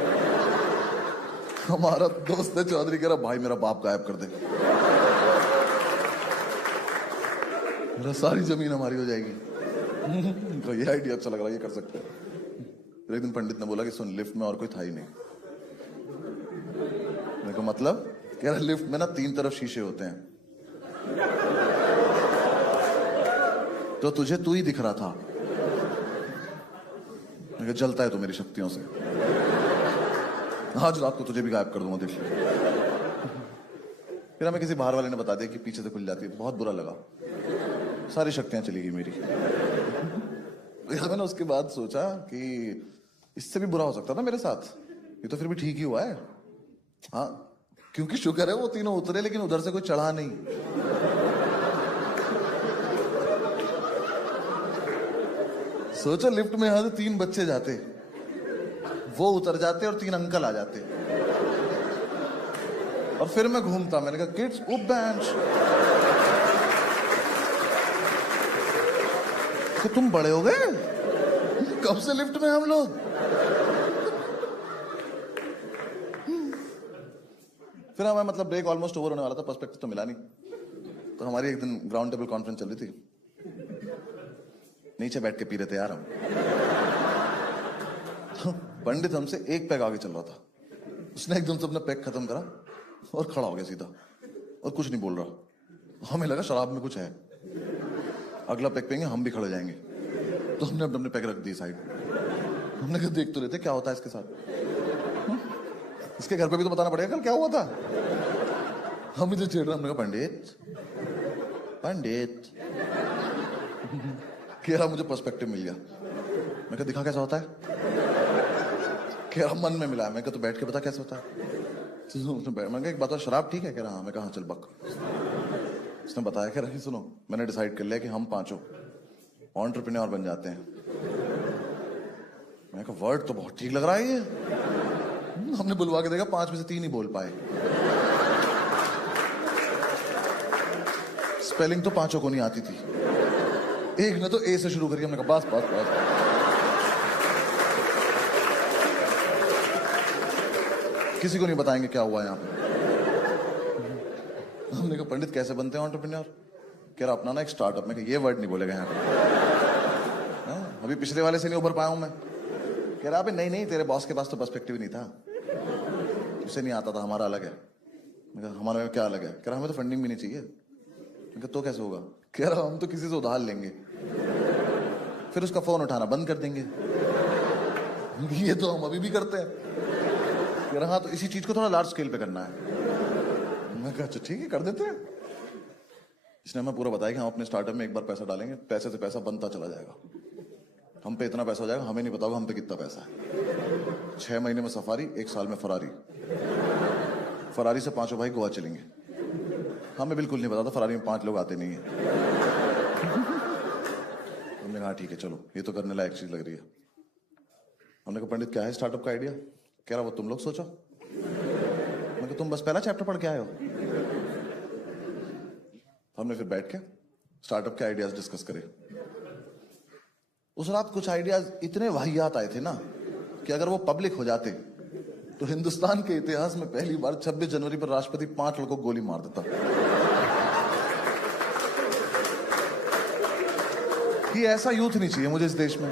हमारा दोस्त है चौधरी, कह रहा भाई मेरा बाप गायब कर दे, मेरा सारी जमीन हमारी हो जाएगी। तो ये आइडिया अच्छा लग रहा है, ये कर सकते हैं। फिर एक दिन पंडित ने बोला कि सुन, लिफ्ट में और कोई था ही नहीं। मेरे को मतलब, कह रहा लिफ्ट में ना 3 तरफ शीशे होते हैं, तो तुझे तू ही दिख रहा था। जलता है तो मेरी शक्तियों से, आज रात को तुझे भी गायब कर दूंगा, देख ले। फिर हमें किसी बाहर वाले ने बता दिया कि पीछे से खुल जाती है। बहुत बुरा लगा, सारी शक्तियां चली गई मेरी। मैंने उसके बाद सोचा कि इससे भी बुरा हो सकता था मेरे साथ, ये तो फिर भी ठीक ही हुआ है। हाँ, क्योंकि शुक्र है वो तीनों उतरे, लेकिन उधर से कोई चढ़ा नहीं। सोचो लिफ्ट में यहां से 3 बच्चे जाते, वो उतर जाते और 3 अंकल आ जाते, और फिर मैं घूमता। मैंने कहा किड्स उप बेंच, तो तुम बड़े हो गए, कब से लिफ्ट में हम लोग। फिर हमें मतलब ब्रेक ऑलमोस्ट ओवर होने वाला था, पर्सपेक्टिव तो मिला नहीं। तो हमारी एक दिन ग्राउंड टेबल कॉन्फ्रेंस चल रही थी, नीचे बैठ के पी रहे थे यार हम। तो पंडित हमसे 1 पैग आगे चल रहा था, उसने एकदम से अपना पैग खत्म करा और खड़ा हो गया सीधा, और कुछ नहीं बोल रहा। हमें लगा शराब में कुछ है, अगला पैग पिएंगे हम भी खड़े जाएंगे। तो हमने अपने पैग रख दी साइड। हमने कहा देख तो लेते क्या होता है इसके साथ, इसके घर पे भी तो बताना पड़ेगा कल क्या हुआ था। हम इधर छेड़ रहे, हमने कहा पंडित पंडित, कह रहा मुझे पर्सपेक्टिव मिल गया। मैं कहा दिखा कैसा होता है? कह रहा मन में मिला है। मैं कहा तो बैठ के बता कैसे होता है। मैं कहा एक बात, शराब ठीक है? कह रहा हाँ। मैं कहा चल बक। उसने बताया कि रही सुनो, मैंने डिसाइड कर लिया कि हम पांचों एंटरप्रेन्योर बन जाते हैं। मैंने कहा वर्ड तो बहुत ठीक लग रहा है ये। हमने बुलवा के देखा 5 में से 3 ही बोल पाए। स्पेलिंग तो पांचों को नहीं आती थी। एक ने तो ए से शुरू करी, हमने कहा बस बस बस। किसी को नहीं बताएंगे क्या हुआ यहाँ पे। हमने कहा पंडित कैसे बनते हैं एंटरप्रेन्योर? कह रहा अपना ना एक स्टार्टअप। में ये वर्ड नहीं बोलेगा यहाँ पे। अभी पिछले वाले से नहीं उभर पाया हूं मैं। कह रहा नहीं नहीं, तेरे बॉस के पास तो पर्सपेक्टिव नहीं था, उसे नहीं आता था, हमारा अलग है। हमारा में क्या अलग है? कह रहा हमें तो फंडिंग भी नहीं चाहिए। तो कैसे होगा? कह रहा हम तो किसी से उधार लेंगे, फिर उसका फोन उठाना बंद कर देंगे। ये तो हम अभी भी करते हैं। कह रहा हाँ, तो इसी चीज को थोड़ा लार्ज स्केल पे करना है। मैं कहा अच्छा ठीक है, कर देते हैं। इसने हमें पूरा बताया कि हम अपने स्टार्टअप में एक बार पैसा डालेंगे, पैसे से पैसा बनता चला जाएगा। हम पे इतना पैसा हो जाएगा, हमें नहीं पता होगा हम पे कितना पैसा है। 6 महीने में सफारी, 1 साल में फरारी। फरारी से 5 भाई गोवा चलेंगे। हमें बिल्कुल नहीं पता था फरारी में 5 लोग आते नहीं है। हमने कहा ठीक है चलो, ये तो करने लायक चीज लग रही है। हमने कहा पंडित क्या है स्टार्टअप का आइडिया? कह रहा वो तुम लोग सोचो। मैं कहा तुम बस पहला चैप्टर पढ़ के आए हो। हमने फिर बैठ के स्टार्टअप के आइडियाज डिस्कस करे। उस रात कुछ आइडियाज इतने वाहियात आए थे ना कि अगर वो पब्लिक हो जाते तो हिंदुस्तान के इतिहास में पहली बार 26 जनवरी पर राष्ट्रपति 5 लड़कों को गोली मार देता। कि ऐसा यूथ नहीं चाहिए मुझे इस देश में।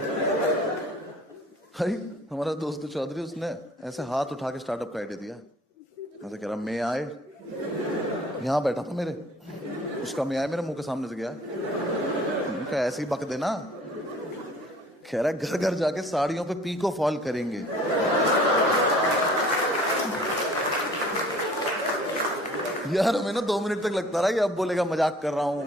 भाई हमारा दोस्त चौधरी, उसने ऐसे हाथ उठा के स्टार्टअप का आइडिया दिया। मैं कह रहा मैं आए, यहां बैठा था मेरे, उसका मैं आए मेरे मुंह के सामने से गया। उनका ऐसे ही बक देना। कह रहा घर घर जाके साड़ियों पे पीको फॉल करेंगे। यार हमें ना 2 मिनट तक लगता रहा कि अब बोलेगा मजाक कर रहा हूं।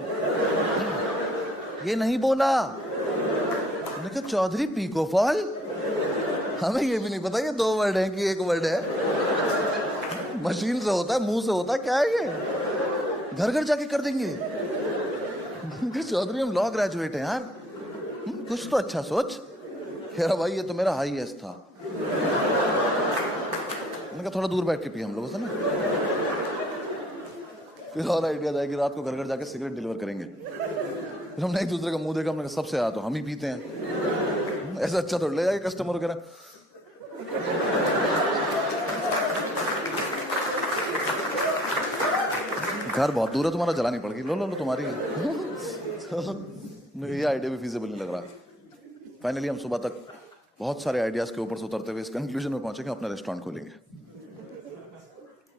ये नहीं बोला। मैंने कहा चौधरी पीको फॉल? हमें ये भी नहीं पता ये 2 वर्ड है कि 1 वर्ड है। मशीन से होता है, मुंह से होता है, क्या है ये? घर घर जाके कर देंगे। चौधरी हम लॉ ग्रेजुएट हैं यार, कुछ तो अच्छा सोच। कह रहा भाई ये तो मेरा हाईएस्ट था। मैंने कहा थोड़ा दूर बैठ के पिए हम लोगों से ना। फिर और आइडिया था कि रात को घर घर जाके सिगरेट डिलीवर करेंगे। फिर हमने एक दूसरे का मुंह देखा, हमने कहा सबसे आया तो हम ही पीते हैं, ऐसा अच्छा थोड़ा ले जाए कस्टमर वगैरह। घर बहुत दूर है, तुम्हारा जलानी पड़ेगी, लो लो लो तुम्हारी। ये आइडिया भी फीजिबल नहीं लग रहा। फाइनली हम सुबह तक बहुत सारे आइडियाज के ऊपर से उतरते हुए इस कंक्लूजन में पहुंचे कि अपना रेस्टोरेंट खोलेंगे।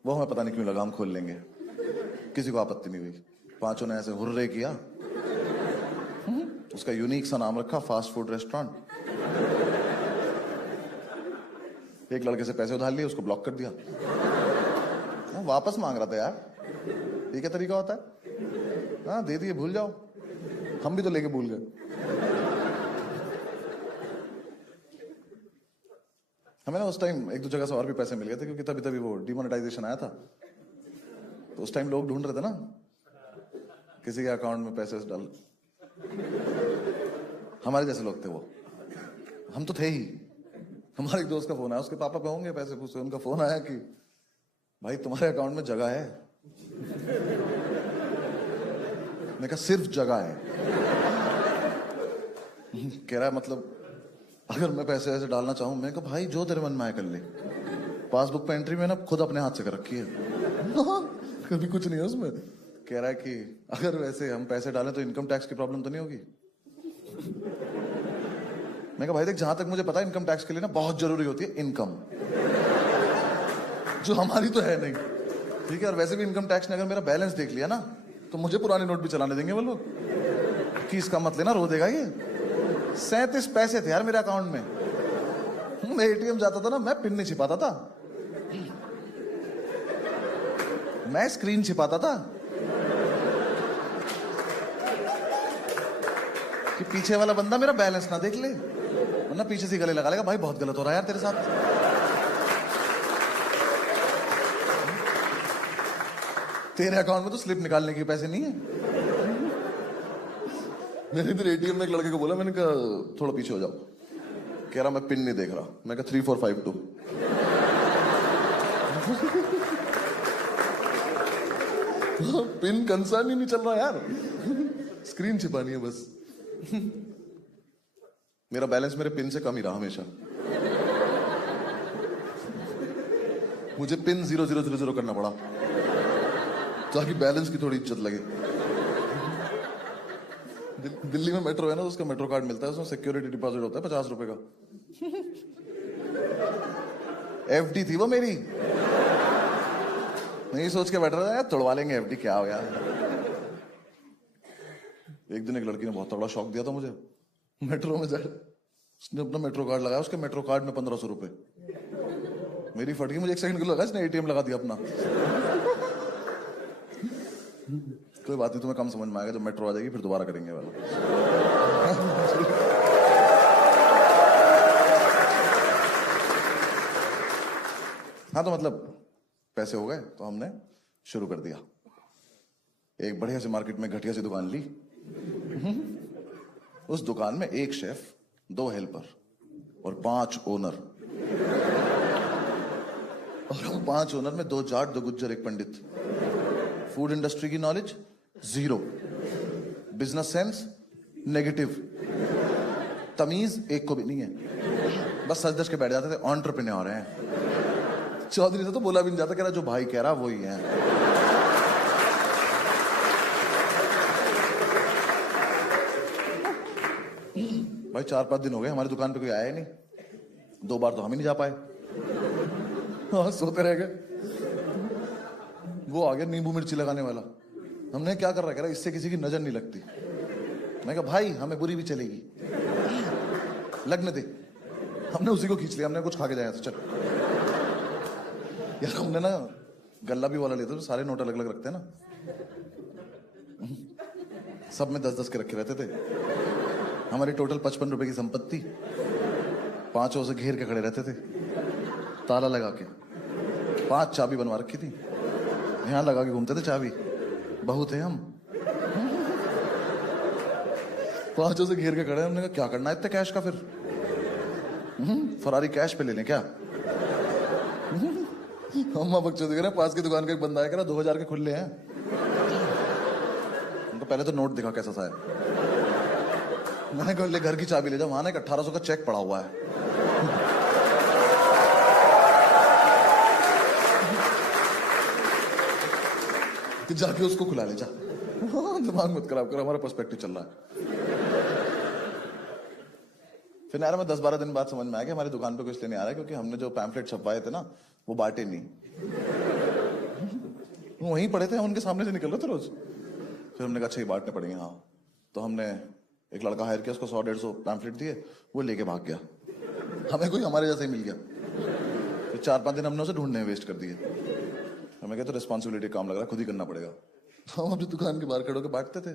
वो हमें पता नहीं क्यों लगा हम खोल लेंगे, किसी को आपत्ति नहीं हुई। 5 ने ऐसे हुर्रे किया। उसका यूनिक सा नाम रखा फास्ट फूड रेस्टोरेंट। एक लड़के से पैसे उधार लिए, उसको ब्लॉक कर दिया। वापस मांग रहा था यार, ये क्या तरीका होता है? हाँ दे दिए, भूल जाओ। हम भी तो लेके भूल गए। हमें ना उस टाइम 1-2 जगह से और भी पैसे मिल गए थे, क्योंकि तभी तभी वो डिमोनेटाइजेशन आया था। तो उस टाइम लोग ढूंढ रहे थे ना किसी के अकाउंट में पैसे डाल। हमारे जैसे लोग थे वो, हम तो थे ही। हमारे एक दोस्त का फोन आया, उसके पापा पे होंगे पैसे पूछे। उनका फोन आया कि भाई तुम्हारे अकाउंट में जगह है। मैं कहा सिर्फ जगह है? कह रहा है मतलब अगर मैं पैसे ऐसे डालना चाहूं? मैं कहा भाई जो तेरे मन में आए कर ले। पासबुक पे एंट्री में ना खुद अपने हाथ से कर रखी है। कभी कुछ नहीं है उसमें। कह रहा है कि अगर वैसे हम पैसे डालें तो इनकम टैक्स की प्रॉब्लम तो नहीं होगी? मैं कहा भाई देख, जहां तक मुझे पता है इनकम टैक्स के लिए ना बहुत जरूरी होती है इनकम, जो हमारी तो है नहीं। ठीक है, और वैसे भी इनकम टैक्स ने अगर मेरा बैलेंस देख लिया ना तो मुझे पुराने नोट भी चलाने देंगे वो लोग कि इसका मत लेना, रो देगा ये। 37 पैसे थे यार मेरे अकाउंट में। मैं एटीएम जाता था ना, मैं पिन नहीं छिपाता था, मैं स्क्रीन छिपाता था कि पीछे वाला बंदा मेरा बैलेंस ना देख ले, वरना पीछे से गले लगा लेगा, भाई बहुत गलत हो रहा है यार तेरे साथ। तेरे अकाउंट में तो स्लिप निकालने के पैसे नहीं है। मैंने इधर एटीएम में एक लड़के को बोला, मैंने कहा थोड़ा पीछे हो जाओ। कह रहा मैं पिन नहीं देख रहा। मैं कहा 3452। पिन कंसर्न ही नहीं चल रहा यार, स्क्रीन छिपानी है बस। मेरा बैलेंस मेरे पिन से कम ही रहा हमेशा। मुझे पिन 0000 करना पड़ा ताकि बैलेंस की थोड़ी इज्जत लगे। दिल्ली में मेट्रो है ना, तो उसका मेट्रो कार्ड मिलता है, उसमें सिक्योरिटी डिपॉजिट होता है 50 रुपए का। एफडी थी वो मेरी। नहीं सोच के बैठ रहा था यार तोड़वा लेंगे एफडी, क्या हो गया। एक दिन एक लड़की ने बहुत तगड़ा शौक दिया था मुझे। मेट्रो में जाए, उसने अपना मेट्रो कार्ड लगाया, उसके मेट्रो कार्ड में 1500 रुपए। मेरी फट गई, मुझे 1 सेकंड के लिए लगा इसने एटीएम लगा दिया अपना। कोई बात नहीं, तुम्हें कम समझ में आएगा, जब मेट्रो आ जाएगी फिर दोबारा करेंगे वाला। हाँ तो मतलब पैसे हो गए तो हमने शुरू कर दिया। एक बढ़िया सी मार्केट में घटिया सी दुकान ली। उस दुकान में 1 शेफ, 2 हेल्पर और 5 ओनर। और हम 5 ओनर में 2 जाट, 2 गुज्जर, 1 पंडित। फूड इंडस्ट्री की नॉलेज 0, बिजनेस सेंस नेगेटिव, तमीज एक को भी नहीं है। बस सच धज के बैठ जाते थे, एंटरप्रेन्योर हैं। चौधरी से तो बोला भी नहीं जाता, कह रहा जो भाई कह रहा वही है। भाई 4-5 दिन हो गए हमारी दुकान पे कोई आया ही नहीं। 2 बार तो हम ही नहीं जा पाए। हाँ सोते रह गए। वो आ गया नींबू मिर्ची लगाने वाला। हमने क्या कर रहा है, कह रहा इससे किसी की नजर नहीं लगती। मैं कहा भाई हमें बुरी भी चलेगी, लगने दे। हमने उसी को खींच लिया, हमने कुछ खा के जाया था, चल। यार हमने ना गल्ला भी वाला लेते तो सारे नोट अलग अलग रखते हैं ना, सब में 10-10 के रखे रहते थे। हमारी टोटल 55 रुपए की संपत्ति 5 से घेर के खड़े रहते थे, ताला लगा के। 5 चाबी बनवा रखी थी, यहां लगा के घूमते थे चाबी। बहुत है हम। 5 से घेर के खड़े। हमने कहा क्या करना है इतने कैश का फिर, फरारी कैश पे ले लें क्या। हम बच्चों देख रहे हैं, पास की दुकान का एक बंदा है, कह रहा 2000 के खुले हैं। उनको पहले तो नोट दिखा कैसा सा है। मैंने कहा ले घर की चाबी ले जाओ, वहां ना 1800 का चेक पड़ा हुआ है। कि जाके उसको खुला ले जा। दिमाग मत खराब करो, हमारा पर्सपेक्टिव चल रहा है। फिर यार मैं 10-12 दिन बाद समझ में आया कि हमारी दुकान पे कुछ लेने आ रहा है, क्योंकि हमने जो पैम्फलेट छपवाए थे ना वो बांटे नहीं। वो वहीं पड़े थे, उनके सामने से निकल रहे थे रोज। फिर हमने कहा अच्छा ये बांटने पड़ेंगे। हाँ तो हमने एक लड़का हायर किया, उसको 100-150 पैम्फलेट दिए, वो लेके भाग गया। हमें कोई हमारे जैसा ही मिल गया। फिर 4-5 दिन हमने उसे ढूंढने में वेस्ट कर दिए। हमें कहते रिस्पॉन्सिबिलिटी काम लग रहा है, खुद ही करना पड़ेगा। हम अपनी दुकान के बाहर खड़े होकर बांटते थे।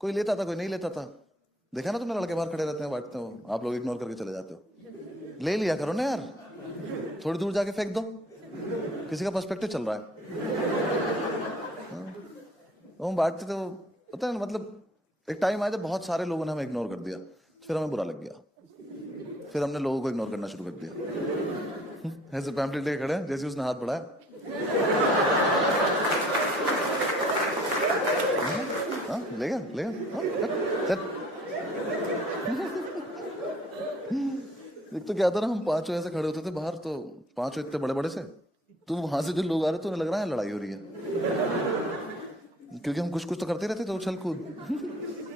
कोई लेता था, कोई नहीं लेता था। देखा ना तुमने, लड़के बाहर खड़े रहते हैं बांटते हो, आप लोग इग्नोर करके चले जाते हो। ले लिया करो ना यार, थोड़ी दूर जाके फेंक दो, किसी का पर्सपेक्टिव चल रहा है। हम बांटते थे, पता है मतलब एक टाइम आया जब बहुत सारे लोगों ने हमें इग्नोर कर दिया, फिर हमें बुरा लग गया। फिर हमने लोगों को इग्नोर करना शुरू कर दिया। ऐसे पैम्पलेट लेके खड़े हैं, जैसे उसने हाथ बढ़ाया ले गया। एक तो क्या था ना, हम 5 ऐसे खड़े होते थे बाहर, तो 5 इतने बड़े बड़े से, तो वहां से जो लोग आ रहे थे उन्हें लग रहा है लड़ाई हो रही है, क्योंकि हम कुछ तो करते रहते थे उछल कूद।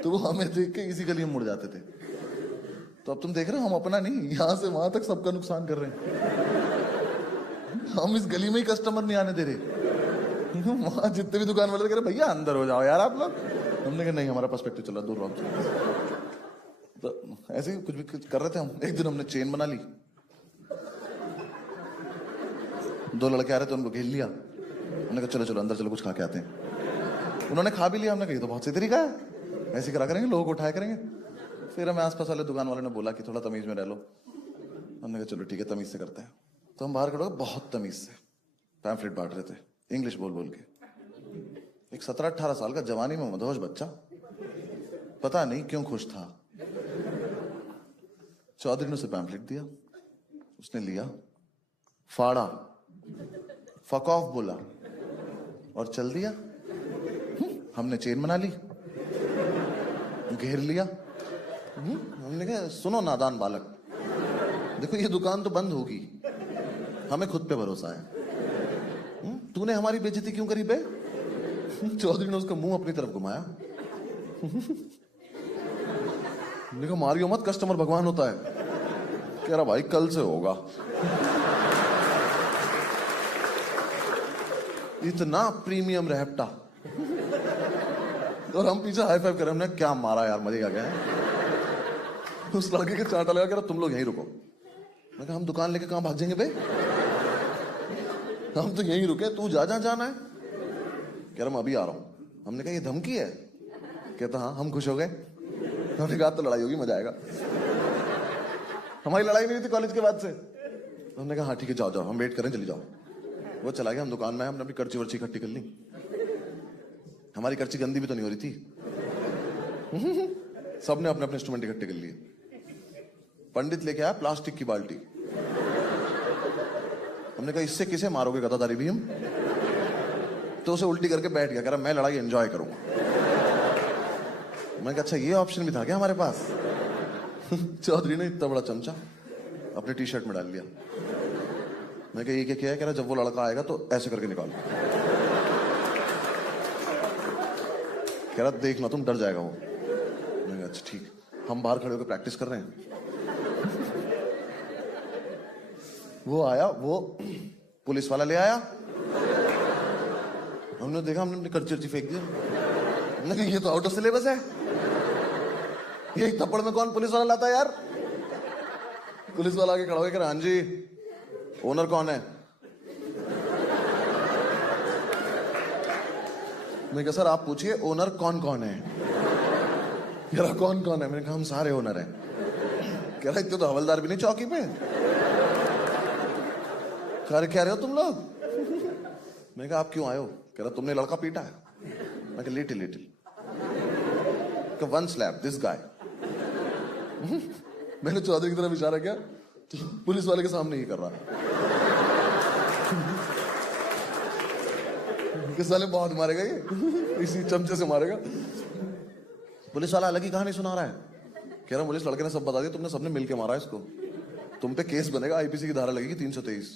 तो वो हमें देख के इसी गली में मुड़ जाते थे। तो अब तुम देख रहे हो, हम अपना नहीं, यहां से वहां तक सबका नुकसान कर रहे हैं। हम इस गली में ही कस्टमर नहीं आने दे रहे। वहां जितने भी दुकान वाले कह रहे भैया अंदर हो जाओ यार आप लोग। हमने कहा नहीं, हमारा पर्सपेक्टिव चल रहा, दूर रहो। तो ऐसे ही कुछ भी कर रहे थे हम। एक दिन हमने चेन बना ली, 2 लड़के आ रहे थे, उनको घेर लिया। हमने कहा चलो चलो अंदर चलो, कुछ खा के आते हैं। उन्होंने खा भी लिया। हमने कहा ये तो बहुत सही तरीका है, ऐसे करा करेंगे, लोगों को उठाया करेंगे। फिर हमें आसपास वाले दुकान वाले ने बोला कि थोड़ा तमीज में रह लो। हमने कहा चलो ठीक है, तमीज से करते हैं। तो हम बाहर खड़े बहुत तमीज से पैम्फलेट बांट रहे थे, इंग्लिश बोल बोल के। एक 17-18 साल का जवानी में मदहोश बच्चा पता नहीं क्यों खुश था। चौधरी ने उसे पैम्फलेट दिया, उसने लिया, फाड़ा, फक ऑफ बोला और चल दिया। हमने चेन बना ली, घेर लिया। हमने कहा सुनो नादान बालक, देखो ये दुकान तो बंद होगी, हमें खुद पे भरोसा है। तूने हमारी बेइज्जती क्यों करी बे? चौधरी ने उसका मुंह अपनी तरफ घुमाया। देखो मारियो मत, कस्टमर भगवान होता है। कह रहा भाई कल से होगा। इतना प्रीमियम रहपटा, और हम पीछे हाई फाइव कर रहे हैं। हमने क्या मारा यार, मजे आ गया है। उस लड़के के चांटा लगा, कह रहा तुम लोग यहीं रुको। मैं कहा हम दुकान लेके कहां भाग जाएंगे बे, हम तो यहीं रुके, तू जा जा जाना है। कह रहा मैं अभी आ रहा हूं। हमने कहा ये धमकी है? कहता हाँ। हम खुश हो गए। हमने कहा तो लड़ाई होगी, मजा आएगा। हमारी लड़ाई नहीं हुई थी कॉलेज के बाद से। हमने कहा हाँ ठीक है, जाओ जाओ, हम वेट करें, चली जाओ। वो चला गया, हम दुकान में, हमने अपनी कर्ची वर्ची इकट्ठी कर ली। हमारी कर्ची गंदी भी तो नहीं हो रही थी। सबने अपने अपने इंस्ट्रूमेंट इकट्ठे कर लिए। पंडित लेके आया प्लास्टिक की बाल्टी। हमने कहा इससे किसे मारोगे गदादारी भी हम? तो उसे उल्टी करके बैठ गया, कह रहा मैं लड़ाई एंजॉय करूंगा। मैं कहा अच्छा ये ऑप्शन भी था क्या हमारे पास? चौधरी ने इतना बड़ा चमचा अपने टी शर्ट में डाल लिया। मैं कहा ये क्या है? कह रहा जब वो लड़का आएगा तो ऐसे करके निकालो। कह रहा देखना तुम, डर जाएगा वो। मैं कहा अच्छा ठीक। हम बाहर खड़े होकर प्रैक्टिस कर रहे हैं। वो आया, वो पुलिस वाला ले आया। हमने देखा, हमने अपनी कर्ची फेंक दी। हमने कहा ये तो आउट ऑफ सिलेबस है, ये थप्पड़ में कौन पुलिस वाला लाता है यार? पुलिस वाला आगे खड़ा हो गया, हाँ जी ओनर कौन है? मैं कहा सर आप पूछिए ओनर कौन कौन है। कह रहा कौन कौन है? मैंने कहा हम सारे ओनर हैं। कह रहा इतने तो हवलदार भी नहीं चौकी पे। कह रहे हो तुम लोग? मैंने कहा आप क्यों आए हो? कह रहा तुमने लड़का पीटा है। मैं कहा little little, one slap this guy. मैंने चौधरी की तरफ इशारा किया, पुलिस वाले के सामने ही कर रहा है। किस साले बहुत मारेगा ये, इसी चमचे से मारेगा। पुलिस वाला अलग ही कहानी सुना रहा है। कह रहा पुलिस लड़के ने सब बता दिया, तुमने सबने मिलके मारा इसको, तुम पे केस बनेगा, आईपीसी की धारा लगेगी 323।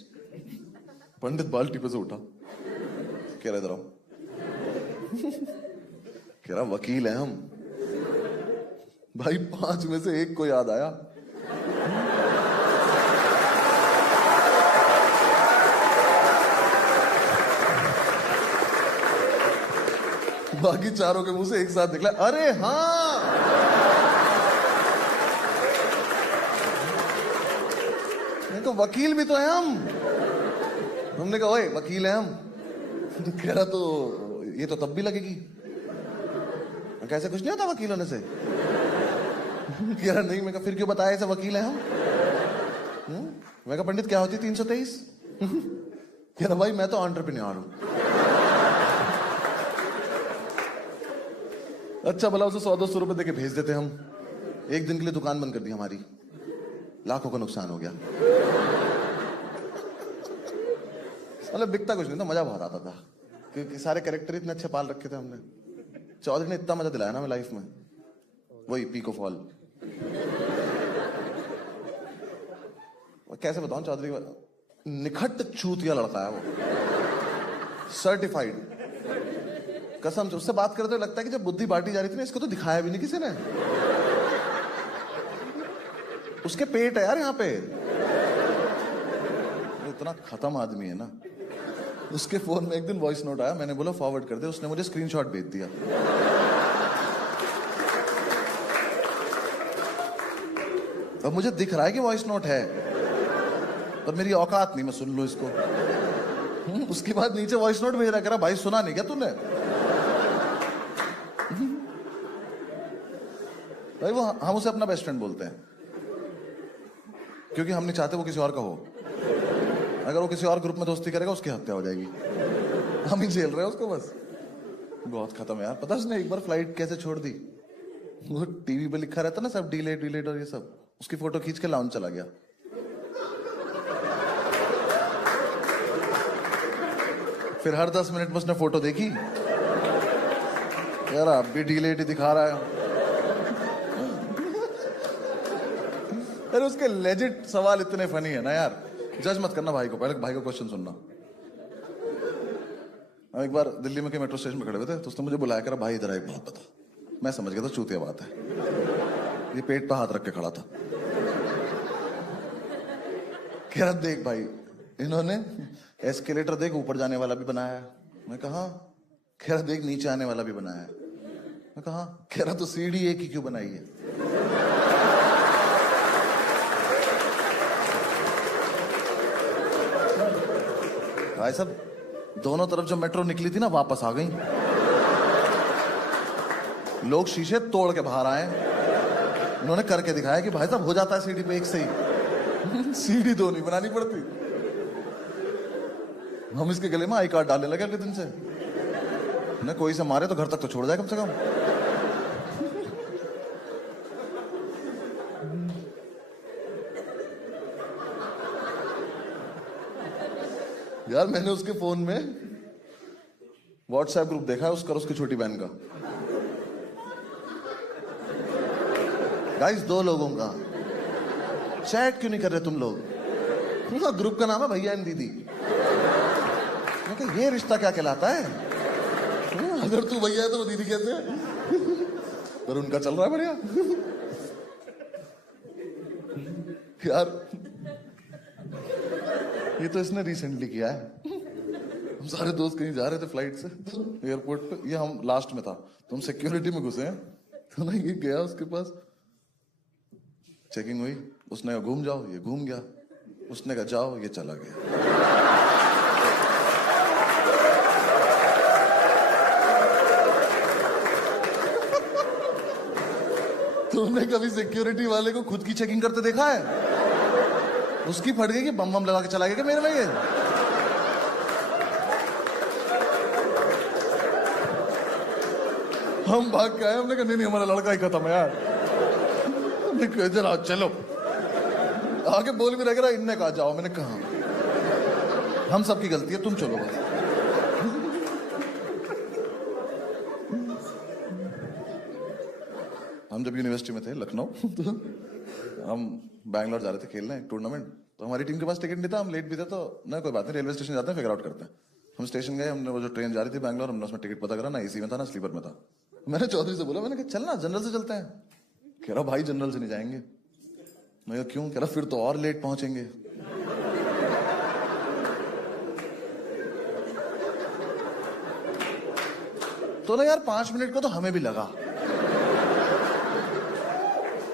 पंडित बाल्टी पे से उठा, कह रहा इधर आओ। कह रहा वकील हैं हम। भाई 5 में से 1 को याद आया। बाकी चारों के मुंह से एक साथ निकला अरे हाँ। नहीं तो वकील भी तो है हम। हमने कहा ओए वकील है हम। कह रहा तो ये तो तब भी लगेगी, कैसे कुछ नहीं होता वकील होने से। कह रहा नहीं। मैं कहा फिर क्यों बताया ऐसे वकील है हम? मैं कहा पंडित क्या होती 323? कह रहा भाई मैं तो एंटरप्रेन्योर हूं। अच्छा भला उसे 100-200 रुपए देके भेज देते हम। एक दिन के लिए दुकान बंद कर दी हमारी, लाखों का नुकसान हो गया। मतलब बिकता कुछ नहीं था, मजा बहुत आता था क्योंकि सारे कैरेक्टर इतने अच्छे पाल रखे थे हमने। चौधरी ने इतना मजा दिलाया ना मैं लाइफ में, वही पीको फॉल। कैसे बताऊं, चौधरी निखट चूतिया लड़का है वो, सर्टिफाइड। कसम से उससे बात करते हुए लगता है कि जब बुद्धि बांटी जा रही थी ना, इसको तो दिखाया भी नहीं किसी ने। उसके पेट है यार यहाँ पे। इतना खत्म आदमी है ना। उसके फोन में एक दिन वॉइस नोट आया, मैंने बोला फॉरवर्ड कर दे, उसने मुझे स्क्रीनशॉट भेज दिया। अब मुझे दिख रहा है कि वॉइस नोट है, पर मेरी औकात नहीं मैं सुन लूं इसको। उसके बाद नीचे वॉइस नोट भेज रहा, कह रहा भाई सुना नहीं क्या तूने? भाई वो हम उसे अपना बेस्ट फ्रेंड बोलते हैं क्योंकि हम नहीं चाहते वो किसी और का हो। अगर वो किसी और ग्रुप में दोस्ती करेगा उसकी हत्या हो जाएगी। हम ही झेल रहे हैं उसको बस। बहुत खत्म यार। पता है उसने एक बार फ्लाइट कैसे छोड़ दी? वो टीवी पे लिखा रहता ना सब डिलेट डिलेट और ये सब, उसकी फोटो खींच के लाउंज चला गया। फिर हर 10 मिनट में उसने फोटो देखी, यार अब भी डिलेट ही दिखा रहा है। अरे उसके लेजिट सवाल इतने फनी है ना यार। जज मत करना भाई को, पहले भाई को क्वेश्चन सुनना। हम एक बार दिल्ली में के मेट्रो स्टेशन में खड़े हुए थे, तो उसने मुझे बुलाया, करा भाई इधर एक बात बता। मैं समझ गया था चूतिया बात है। ये पेट पे हाथ रख के खड़ा था। कह रहा देख भाई, इन्होंने एस्केलेटर देख ऊपर जाने वाला भी बनाया है। मैं कहा? कह रहा देख नीचे आने वाला भी बनाया है। मैं कहा? कह रहा तो सीढ़ी एक ही क्यों बनाई है? भाई साहब दोनों तरफ जो मेट्रो निकली थी ना वापस आ गई। लोग शीशे तोड़ के बाहर आए। उन्होंने करके दिखाया कि भाई साहब हो जाता है सीढ़ी पे एक से ही। सीढ़ी दो नहीं बनानी पड़ती। हम इसके गले में आई कार्ड डालने लगे अगले दिन से। न कोई से मारे तो घर तक तो छोड़ जाए कम से कम। यार मैंने उसके फोन में व्हाट्सएप ग्रुप देखा है उसका और उसकी छोटी बहन का। गाइस 2 लोगों का चैट क्यों नहीं कर रहे तुम लोग? ग्रुप का नाम है भैया एंड दीदी। ये रिश्ता क्या कहलाता है? अगर तू भैया है तो वो दीदी कैसे है? पर उनका चल रहा है बढ़िया। यार ये तो इसने रिसेंटली किया है। हम सारे दोस्त कहीं जा रहे थे फ्लाइट से एयरपोर्ट पे, ये हम लास्ट में था तो हम सिक्योरिटी में घुसे हैं। तो ना ये गया उसके पास, चेकिंग हुई, उसने कहा घूम जाओ, ये घूम गया। उसने कहा जाओ, ये चला गया। तुमने कभी सिक्योरिटी वाले को खुद की चेकिंग करते देखा है? उसकी फट गई कि बम बम लगा के चला गया क्या मेरे में ये? हम भाग के आए, हमने कहा नहीं हमारा लड़का ही खत्म है यार। इधर आओ चलो, आगे बोल भी रहा, इनने कहा जाओ, मैंने कहा हम सबकी गलती है, तुम चलो बस। हम जब यूनिवर्सिटी में थे लखनऊ, तो हम बैंगलोर जा रहे थे खेलने टूर्नामेंट। तो हमारी टीम के पास टिकट नहीं था, हम लेट भी थे, तो ना कोई बात नहीं, रेलवे स्टेशन जाते हैं फिगर आउट करते हैं। हम स्टेशन गए, हमने वो जो ट्रेन जा रही थी बैंगलोर, हमने उसमें टिकट पता करा, ना एसी में था ना स्लीपर में था। मैंने चौधरी से बोला, मैंने कहा चल ना जनरल से चलते हैं। कह रहा भाई जनरल से नहीं जाएंगे। मैं कहा क्यों? कह रहा फिर तो और लेट पहुंचेंगे। तो ना यार 5 मिनट को तो हमें भी लगा।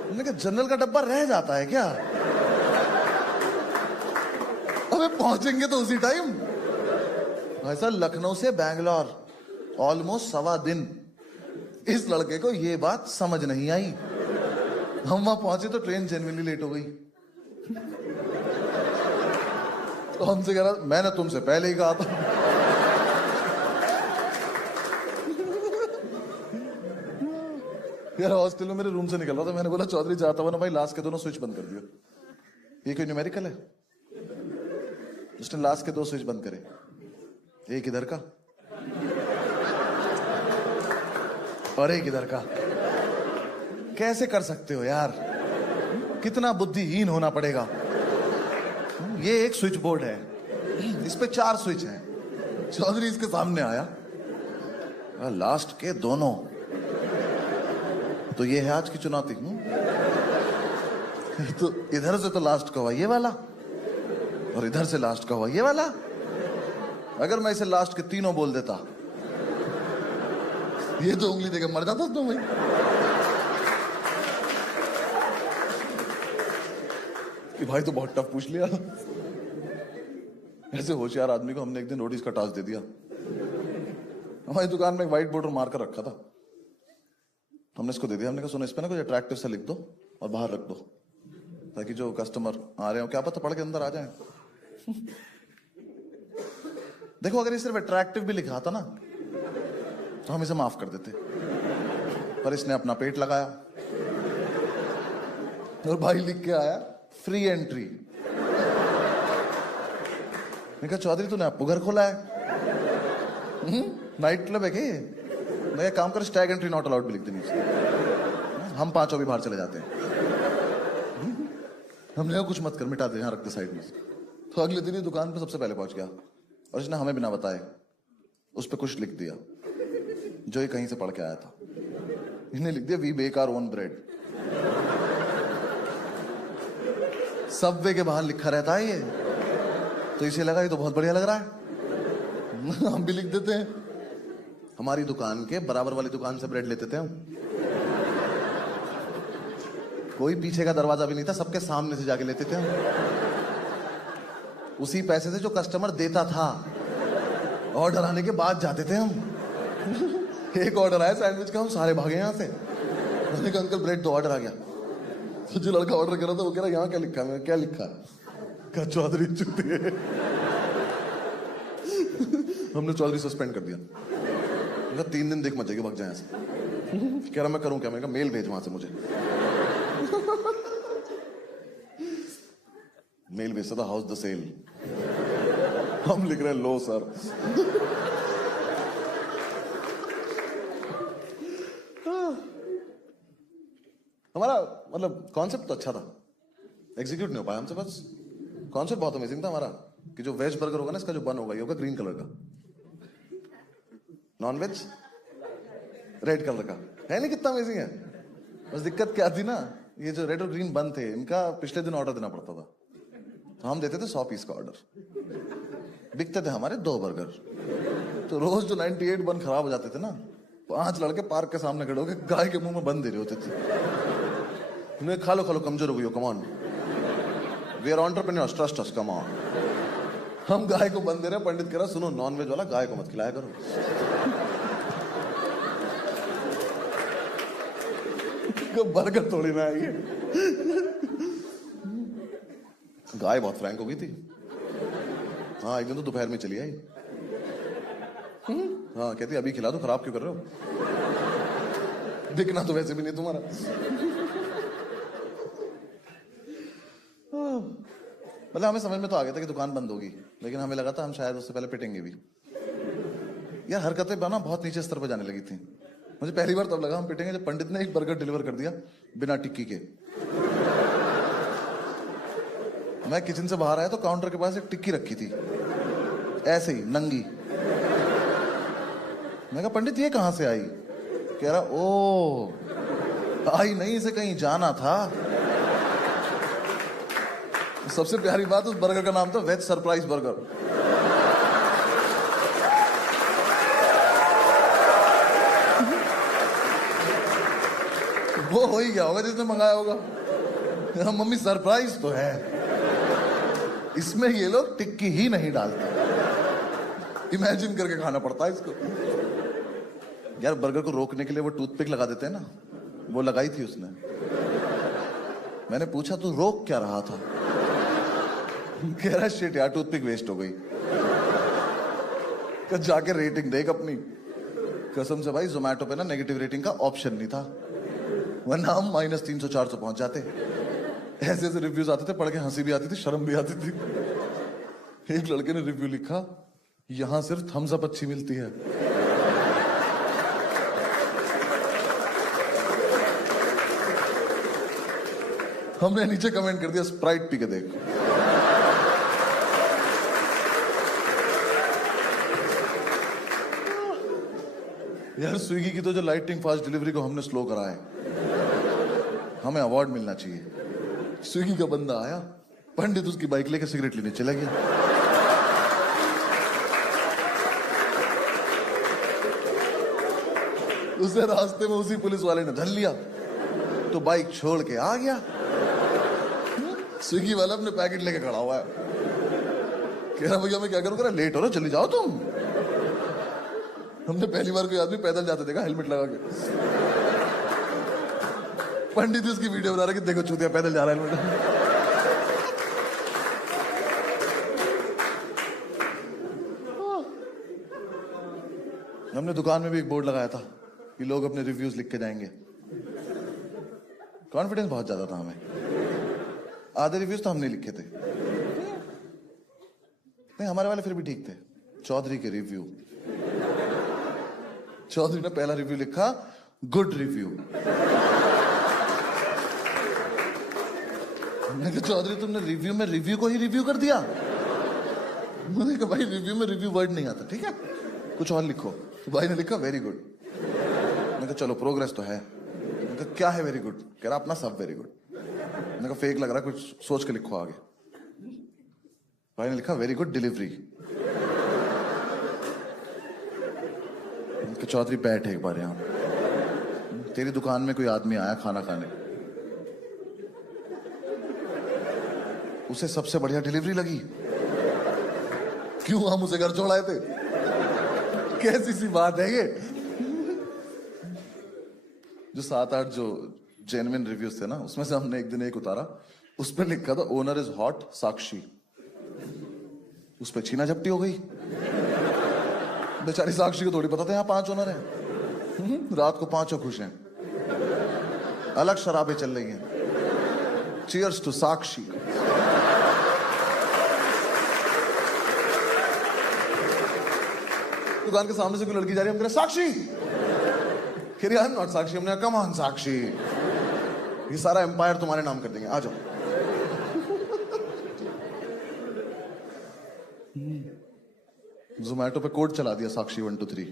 मैंने कहा जनरल का डब्बा रह जाता है क्या? अबे पहुंचेंगे तो उसी टाइम। ऐसा लखनऊ से बैंगलोर ऑलमोस्ट 1.25 दिन। इस लड़के को ये बात समझ नहीं आई। हम वहां पहुंचे तो ट्रेन जेन्युइनली लेट हो गई। तो हमसे कह रहा मैंने तुमसे पहले ही कहा था। यार हॉस्टल में मेरे रूम से निकल रहा था, मैंने बोला चौधरी जाता हुआ ना भाई लास्ट के दोनों स्विच बंद कर दियो। ये कोई न्यूमेरिकल है? उसने लास्ट के 2 स्विच बंद करे, एक इधर का और एक इधर का। कैसे कर सकते हो यार? कितना बुद्धिहीन होना पड़ेगा। ये एक स्विच बोर्ड है, इस पे 4 स्विच हैं। चौधरी इसके सामने आया, लास्ट के दोनों। तो ये है आज की चुनौती। तो इधर से तो लास्ट का हुआ ये वाला और इधर से लास्ट का हुआ ये वाला। अगर मैं इसे लास्ट के तीनों बोल देता, ये तो उंगली देकर मर जाता तो भाई। कि भाई तो बहुत टफ पूछ लिया। ऐसे होशियार आदमी को हमने एक दिन नोटिस का टास्क दे दिया। हमारी दुकान में एक व्हाइट बोर्ड मार कर रखा था, हमने इसको दे दिया। हमने कहा सुनो इस पे ना कुछ अट्रैक्टिव सा लिख दो और बाहर रख दो, ताकि जो कस्टमर आ रहे हो क्या पता पढ़ के अंदर आ जाए। देखो अगर ये सिर्फ अट्रैक्टिव भी लिखा था ना तो हम इसे माफ कर देते, पर इसने अपना पेट लगाया और भाई लिख के आया फ्री एंट्री। मैं कहा चौधरी तूने आपको घर खोला है, नाइट क्लब है क्या? मैं काम कर स्टैग एंट्री नॉट अलाउड भी लिख देनी, हम पांचों भी बाहर चले जाते हैं। हमने कहा कुछ मत कर, मिटा दे, यहाँ रखते साइड में। तो अगले दिन ही दुकान पे सबसे पहले पहुंच गया और इसने हमें बिना बताए उस पर कुछ लिख दिया जो ये कहीं से पढ़ के आया था। इसने लिख दिया we bake our own bread. Subway के बाहर लिखा रहता है ये, तो इसे लगा ये तो बहुत बढ़िया लग रहा है, हम भी लिख देते हैं। हमारी दुकान के बराबर वाली दुकान से ब्रेड लेते थे हम, कोई पीछे का दरवाजा भी नहीं था, सबके सामने से जाके लेते थे हम, उसी पैसे से जो कस्टमर देता था। ऑर्डर आने के बाद जाते थे हम। एक ऑर्डर आया सैंडविच का, हम सारे भागे यहाँ से। मैंने कहा अंकल ब्रेड दो, ऑर्डर आ गया। तो जो लड़का ऑर्डर कर रहा था वो कह रहा यहाँ क्या लिखा है? मैं क्या लिखा है? कहा चौधरी चूतिए। हमने चौधरी सस्पेंड कर दिया। 3 दिन देख मत जाइए, भाग जाए यहाँ से। कह रहा मैं करूँ क्या? मैंने कहा मेल भेज वहां से मुझे। मेल भेजता था हाउस द सेल, हम लिख रहे हैं लो सर। हमारा मतलब कॉन्सेप्ट तो अच्छा था, एग्जीक्यूट नहीं हो पाया हमसे। बस कॉन्सेप्ट बहुत अमेजिंग था हमारा कि जो वेज बर्गर होगा ना, इसका जो बन होगा ये होगा ग्रीन कलर का, नॉन वेज रेड कलर का। है नहीं कितना अमेजिंग है? बस दिक्कत क्या थी ना, ये जो रेड और ग्रीन बन थे इनका पिछले दिन ऑर्डर देना पड़ता था, तो हम देते थे 100 पीस का ऑर्डर, बिकते थे हमारे 2 बर्गर। तो रोज जो 98 बन खराब हो जाते थे ना, 5 लड़के पार्क के सामने खड़े होकर गाय के मुंह में बन दे रहे होते थे। उन्हें खा लो कमजोर हो गई हो, come on, we are entrepreneurs, trust us, come on. हम गाय को बन दे रहे हैं, पंडित कह रहा सुनो नॉन वेज वाला गाय को मत खिलाया करो। बर्गर थोड़ी ना है ये। गाय बहुत फ्रैंक हो गई थी। हाँ एक दिन तो दोपहर में चली आई। हाँ कहती अभी खिला दो, खराब क्यों कर रहे हो? दिखना तो वैसे भी नहीं तुम्हारा। मतलब हमें समझ में तो आ गया था कि दुकान बंद होगी, लेकिन हमें लगा था हम शायद उससे पहले पिटेंगे भी। यार हरकतें बना बहुत नीचे स्तर पर जाने लगी थी। मुझे पहली बार तब लगा हम पिटेंगे जब पंडित ने एक बर्गर डिलीवर कर दिया बिना टिक्की के। मैं किचन से बाहर आया तो काउंटर के पास एक टिक्की रखी थी, ऐसे ही नंगी। मैं कहा पंडित ये कहां से आई? कह रहा ओ आई नहीं, इसे कहीं जाना था। सबसे प्यारी बात उस बर्गर का नाम था वेज सरप्राइज बर्गर। वो हो ही गया होगा जिसने मंगाया होगा। मम्मी सरप्राइज तो है, इसमें ये लोग टिक्की ही नहीं डालते। इमेजिन करके खाना पड़ता है इसको। यार बर्गर को रोकने के लिए वो टूथपिक लगा देते हैं ना, वो लगाई थी उसने। मैंने पूछा तू रोक क्या रहा था? कह रहा शिट यार टूथपिक वेस्ट हो गई। जाके रेटिंग देख अपनी। कसम से भाई जोमेटो पे ना नेगेटिव रेटिंग का ऑप्शन नहीं था, वरना हम -300 400 पहुंच जाते। ऐसे ऐसे रिव्यूज आते थे, पढ़ के हंसी भी आती थी, शर्म भी आती थी। एक लड़के ने रिव्यू लिखा यहां सिर्फ थम्स अप अच्छी मिलती है। हमने नीचे कमेंट कर दिया स्प्राइट पी के देख। यार स्विगी की तो जो लाइटिंग फास्ट डिलीवरी को हमने स्लो करा है, हमें अवार्ड मिलना चाहिए। स्विगी का बंदा आया, पंडित उसकी बाइक लेकर सिगरेट लेने चला गया। उसे रास्ते में उसी पुलिस वाले ने धर लिया तो बाइक छोड़ के आ गया। स्विगी वाला अपने पैकेट लेके खड़ा हुआ है, कह रहा भैया मैं क्या करूं? कह रहा लेट हो रहा, चली जाओ तुम। हमने पहली बार कोई आदमी पैदल जाते देखा हेलमेट लगा के। पंडित उसकी वीडियो बना रहा कि देखो चूतिया पैदल जा रहा है हेलमेट। हमने दुकान में भी एक बोर्ड लगाया था कि लोग अपने रिव्यूज लिख के जाएंगे। कॉन्फिडेंस बहुत ज्यादा था हमें। आधे रिव्यूज तो हमने लिखे थे। नहीं, हमारे वाले फिर भी ठीक थे। चौधरी के रिव्यू, चौधरी ने पहला रिव्यू लिखा गुड रिव्यू। मैंने कहा चौधरी तुमने रिव्यू में रिव्यू को ही रिव्यू कर दिया। मैंने कहा भाई रिव्यू में रिव्यू वर्ड नहीं आता, ठीक है कुछ और लिखो। तो भाई ने लिखा वेरी गुड। मैंने कहा चलो प्रोग्रेस तो है। मैंने कहा क्या है वेरी गुड? कह रहा अपना सब वेरी गुड। मैंने कहा फेक लग रहा, कुछ सोच के लिखो आगे। भाई ने लिखा वेरी गुड डिलीवरी। चौधरी बैठ एक बार यहां, तेरी दुकान में कोई आदमी आया खाना खाने, उसे सबसे बढ़िया डिलीवरी लगी, क्यों हम उसे घर छोड़ाए थे? कैसी सी बात है ये? जो 7-8 जो जेन्युइन रिव्यूज थे ना, उसमें से हमने एक दिन एक उतारा, उस पर लिखा था ओनर इज हॉट साक्षी। उस पर छीना झपटी हो गई। बेचारी साक्षी को थोड़ी पता था यहाँ 5 ओनर हैं। रात को 5 खुश हैं, अलग शराबें चल रही हैं। चीयर्स टू साक्षी। दुकान के सामने से कोई लड़की जा रही है, हम कह रहे साक्षी। कह रही आई एम नॉट साक्षी। हमने कम ऑन साक्षी, ये सारा एम्पायर तुम्हारे नाम कर देंगे, आ जाओ। जोमैटो पे कोड चला दिया साक्षी 1 2 3।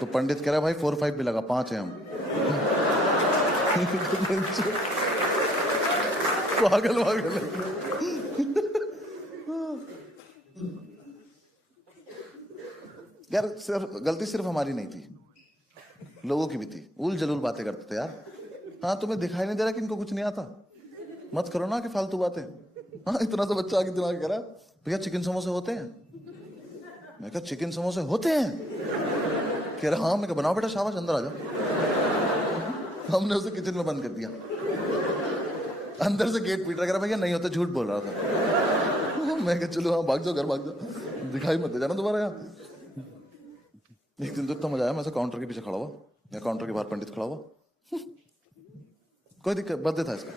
तो पंडित कह रहा है भाई 4 5 भी लगा, 5 है हम। पागल पागल। यार गलती सिर्फ हमारी नहीं थी, लोगों की भी थी। उल जलूल बातें करते थे यार। हाँ तुम्हें दिखाई नहीं दे रहा कि इनको कुछ नहीं आता? मत करो ना कि फालतू बातें। हाँ इतना सा बच्चा आगे दिमाग कह रहा भैया चिकन समोसे होते हैं। मैं कहा चिकन समोसे होते हैं? कह रहा हाँ। मैं कहा बनाओ बेटा, शाबाश अंदर आ जाओ। हमने उसे किचन में बंद कर दिया। अंदर से गेट पीट रहा, कह रहा भैया नहीं होता, झूठ बोल रहा था। मैं कहा चलो हाँ भाग जाओ, घर भाग जाओ, दिखाई मत दे जाना दोबारा यहाँ। एक दिन तो इतना मजा आया, मैं काउंटर के पीछे खड़ा हुआ या काउंटर के बाहर पंडित खड़ा हुआ। कोई दिक्कत, बर्थडे था इसका,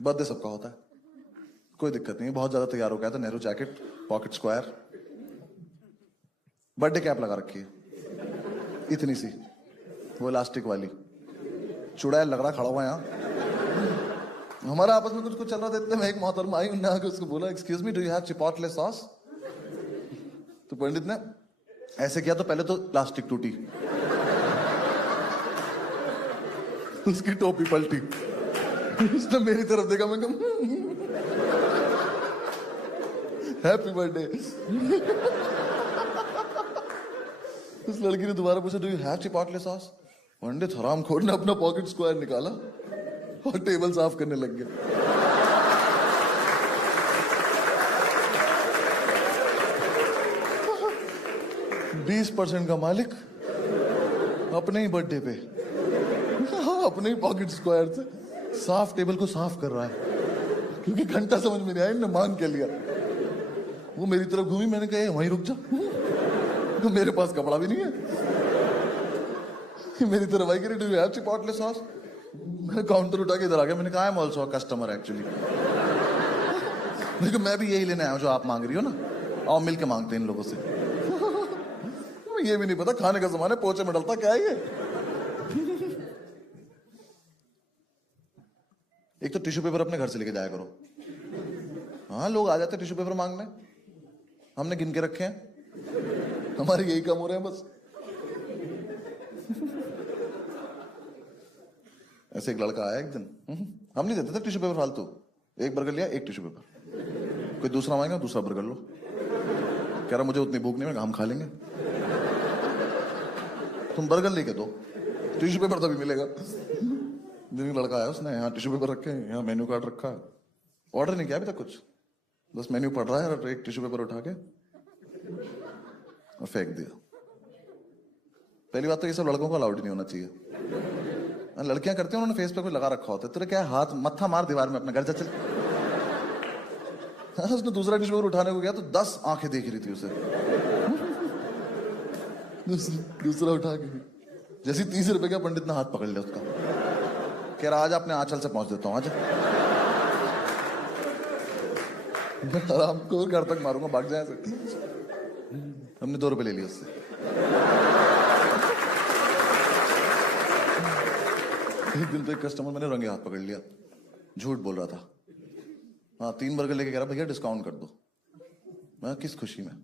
बर्थडे सबका होता है, कोई दिक्कत नहीं। बहुत ज्यादा तैयार हो गया था, Nehru jacket, pocket square, birthday cap लगा रखी है इतनी सी, वो इलास्टिक वाली, चुड़ैल लग रहा खड़ा हुआ यहाँ। हमारा आपस में कुछ कुछ चल रहा था, इतने में एक मोहतरमा आई, उन्होंने आके उसको बोला excuse me do you have chipotle sauce? तो पंडित ने ऐसे किया तो पहले तो प्लास्टिक टूटी, उसकी टोपी पलटी, उसने मेरी तरफ देखा, मैं कहा हैप्पी बर्थडे। उस लड़की ने दोबारा पूछा do you have chipotle sauce? पंडित हरामखोर ने अपना पॉकेट स्क्वायर निकाला और टेबल साफ करने लग गया। 20% का मालिक अपने ही बर्थडे पे अपने ही पॉकेट स्क्वायर से साफ टेबल को साफ कर रहा है, क्योंकि घंटा समझ में नहीं आया, इन्होंने मान के लिया। वो मेरी तरफ घूमी, मैंने कहा वहीं रुक जा, तो मेरे पास कपड़ा भी नहीं है। मेरी तरफ आई, do you have chipotle sauce? मैं काउंटर उठा के इधर आ गया, मैंने कहा I am also a customer actually. मैं भी यही लेने आया हूं जो आप मांग रही हो ना, आओ मिलके मांगते हैं इन लोगों से। ये भी नहीं पता खाने का सामान है, पोचे में डलता क्या है ये। एक तो टिश्यू पेपर अपने घर से लेके जाया करो। हाँ लोग आ जाते टिश्यू पेपर मांगने, हमने गिन के रखे हैं, हमारे यही कम हो रहे हैं बस। ऐसे एक लड़का आया एक दिन, हम नहीं देते थे टिश्यू पेपर फालतू, एक बर्गर लिया, एक टिश्यू पेपर, कोई दूसरा मांगेगा दूसरा बर्गर लो। कह रहा मुझे उतनी भूख नहीं है, हम खा लेंगे, तुम बर्गर लेके दो, टिश्यू पेपर तभी मिलेगा। दिन लड़का आया, उसने यहाँ टिश्यू पेपर रखे हैं, यहाँ मेन्यू कार्ड रखा है, ऑर्डर नहीं किया अभी तक कुछ, बस मेन्यू पढ़ रहा है और एक टिश्यू पेपर उठा के और फेंक दिया। पहली बात तो ये सब लड़कों को अलाउड नहीं होना चाहिए, लड़कियां करती हैं, उन्होंने फेस पे कुछ लगा रखा होता है, तेरे क्या हाथ मत्था मार दीवार में, अपने घर जा चल। उसने दूसरा टिश्यू पेपर उठाने को गया तो 10 आंखें देख रही थी उसे। दूसरा उठा के जैसे 30 रुपए का पंडित ने हाथ पकड़ लिया उसका, कह रहा आज अपने आंचल से पहुंच देता हूं आज। आराम को घर तक मारूंगा, भाग जाए से। हमने 2 रुपए ले लिए उससे। एक दिन तो एक कस्टमर मैंने रंगे हाथ पकड़ लिया, झूठ बोल रहा था। हाँ 3 बर्गर लेके कह रहा भैया डिस्काउंट कर दो। मैं किस खुशी में?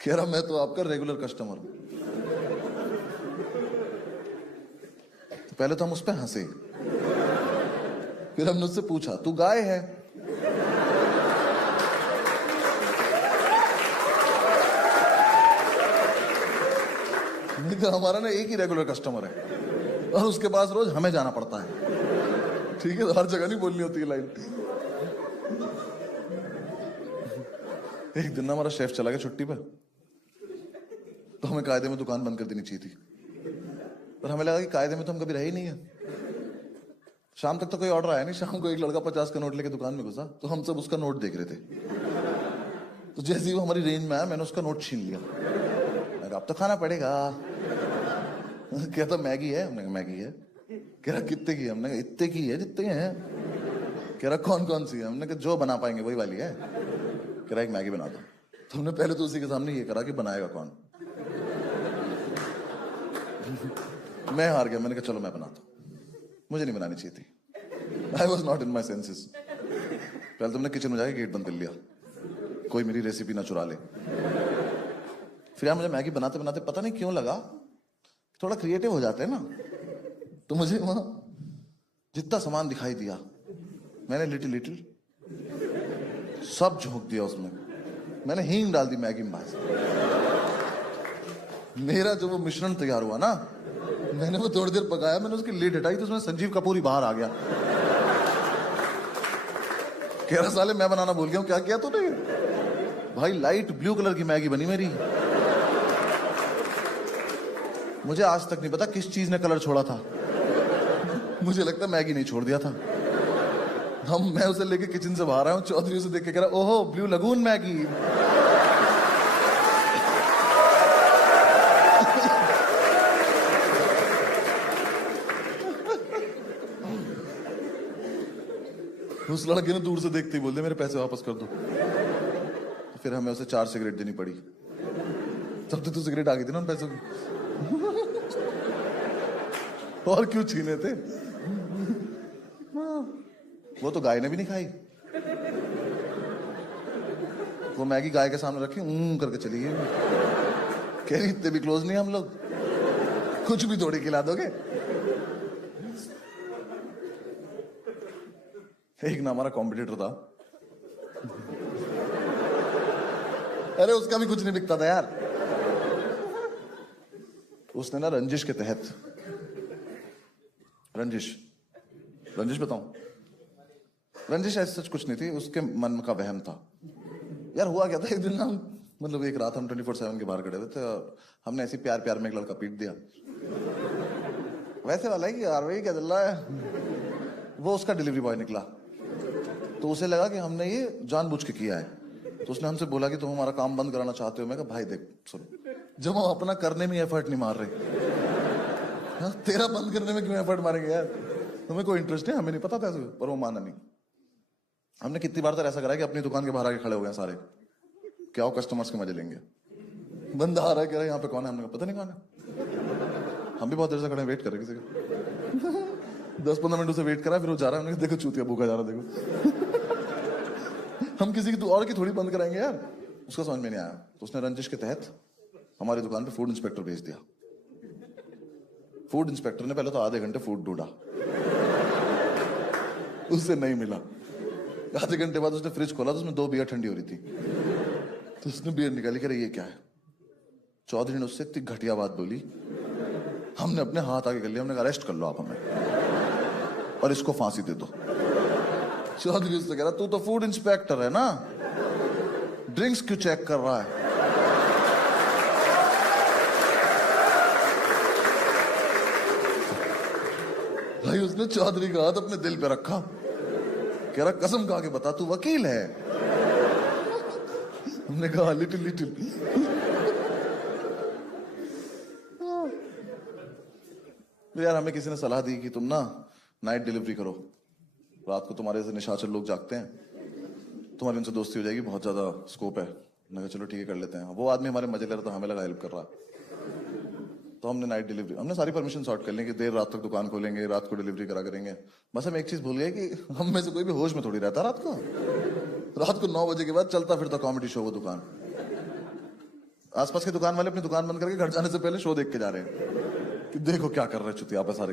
कह रहा मैं तो आपका रेगुलर कस्टमर हूं। तो पहले तो हम उस पर हंसे, फिर हमने उससे पूछा तू गाय है? नहीं तो हमारा ना एक ही रेगुलर कस्टमर है और उसके पास रोज हमें जाना पड़ता है। ठीक है, तो हर जगह नहीं बोलनी होती है लाइन। एक दिन ना हमारा शेफ चला गया छुट्टी पे, तो हमें कायदे में दुकान बंद कर देनी चाहिए थी, पर हमें लगा कि कायदे में तो हम कभी रहे ही नहीं है। शाम तक तो कोई ऑर्डर आया नहीं। शाम को एक लड़का 50 का नोट लेके दुकान में घुसा, तो हम सब उसका नोट देख रहे थे। तो जैसे ही वो हमारी रेंज में आया, मैंने उसका नोट छीन लिया। मैं कहा अब तो खाना पड़ेगा। कहता मैगी है? हमने कहा मैगी है। कह रहा कितने की है? हमने कहा इतने की है जितने हैं। कह रहा कौन कौन सी है? हमने कहा जो बना पाएंगे वही वाली है। कह रहा एक मैगी बना दो। तो हमने पहले तो उसी के सामने ये करा कि बनाएगा कौन। मैं हार गया, मैंने कहा चलो मैं बनाता हूं। मुझे नहीं बनानी चाहिए थी। I was not in my senses. पहले तुमने किचन में जाके गेट बंद कर लिया, कोई मेरी रेसिपी ना चुरा ले। फिर यार मुझे मैगी बनाते बनाते पता नहीं क्यों लगा थोड़ा क्रिएटिव हो जाते हैं ना, तो मुझे वहां जितना सामान दिखाई दिया मैंने लिटिल लिटिल सब झोंक दिया उसमें। मैंने हींग डाल दी मैगी में। मेरा जो वो मिश्रण तैयार हुआ ना, मैंने वो थोड़ी देर पकाया, मैंने उसकी लीड हटाई तो उसमें संजीव कपूर ही बाहर आ गया। कह रहा साले मैं बनाना भूल गया हूं, क्या किया तूने? भाई लाइट ब्लू कलर की मैगी बनी मेरी। मुझे आज तक नहीं पता किस चीज ने कलर छोड़ा था। मुझे लगता मैगी नहीं छोड़ दिया था। मैं उसे लेके किचन से बाहर आया हूं, चौधरी उसे देख के कह रहा ओहो ब्लू लगून मैगी। उस लड़के ने दूर से देखते ही बोल दिया मेरे पैसे वापस कर दो। तो फिर हमें उसे 4 सिगरेट देनी पड़ी। तब तो सिगरेट आ गई थी ना उन पैसों की। और क्यों छीने थे? वो तो गाय ने भी नहीं खाई। वो मैगी गाय के सामने रखी करके चली गई। कह रही इतने भी क्लोज नहीं हम लोग, कुछ भी थोड़ी खिला दोगे। एक ना हमारा कॉम्पिटिटर था, अरे उसका भी कुछ नहीं बिकता था यार। उसने ना रंजिश के तहत, रंजिश बताऊं, रंजिश ऐसा सच कुछ नहीं थी, उसके मन का वहम था। यार हुआ क्या था, एक दिन ना मतलब एक रात हम 24/7 के बाहर खड़े हुए थे, हमने ऐसी प्यार प्यार में एक लड़का पीट दिया। वैसे वाला है कि यार भाई क्या चल रहा है। वो उसका डिलीवरी बॉय निकला, तो उसे लगा कि हमने ये जानबूझ के किया है। तो उसने हमसे बोला कि तुम हमारा काम बंद कराना चाहते हो। मैं कहा भाई देख सुन, जब हम अपना करने में एफर्ट नहीं मार रहे, हाँ, तेरा बंद करने में क्यों एफर्ट मारेंगे यार? तुम्हें कोई इंटरेस्ट नहीं, हमें नहीं पता था। पर वो माना नहीं। हमने कितनी बार तो ऐसा करा कि अपनी दुकान के बाहर आके खड़े हो गए सारे, क्या हो कस्टमर्स के मजे लेंगे। बंदा आ रहा है, कह रहा है यहाँ पे कौन है? हमने कहा पता नहीं कौन है। हम भी बहुत देर से खड़े वेट कर रहे किसी का। 10-15 मिनट उसे वेट करा, फिर वो जा रहा है। हमने कहा देखो चूतिया भूखा जा रहा, देखो। हम किसी की और की थोड़ी बंद कराएंगे यार। उसका समझ में नहीं आया, तो उसने रंजिश के तहत हमारी दुकान पे फूड इंस्पेक्टर भेज दिया। फूड इंस्पेक्टर ने पहले तो आधे घंटे फूड ढूंढा, उससे नहीं मिला। आधे घंटे बाद उसने फ्रिज खोला तो उसमें 2 बियर ठंडी हो रही थी। तो उसने बियर निकाली, कह रही ये क्या है? चौधरी ने उससे इतनी घटिया बात बोली, हमने अपने हाथ आगे कर लिया। हमने कहा अरेस्ट कर लो आप हमें और इसको फांसी दे दो। चौधरी उससे कह रहा तू तो फूड इंस्पेक्टर है ना, ड्रिंक्स क्यों चेक कर रहा है? भाई उसने चौधरी का हाथ अपने दिल पे रखा, कह रहा कसम खा के बता तू वकील है? हमने कहा लिटिल लिटिल। तो यार हमें किसी ने सलाह दी कि तुम ना नाइट डिलीवरी करो, रात को तुम्हारे जैसे निशाचर लोग जागते हैं, तुम्हारी उनसे दोस्ती हो जाएगी, बहुत ज्यादा स्कोप है। मैंने कहा चलो ठीक है कर लेते हैं। वो आदमी हमारे मजे ले रहा था, हमें लगा हेल्प कर रहा है, तो हमने नाइट डिलीवरी, हमने सारी परमिशन सॉर्ट कर ली कि देर रात तक दुकान खोलेंगे, रात को डिलीवरी करा करेंगे। बस हम एक चीज भूल गए कि हम में से कोई भी होश में थोड़ी रहता रात को। रात को 9 बजे के बाद चलता फिरता कॉमेडी शो वो दुकान, आसपास के दुकान वाले अपनी दुकान बंद करके घर जाने से पहले शो देख के जा रहे हैं कि देखो क्या कर रहे चुतिया पे सारे।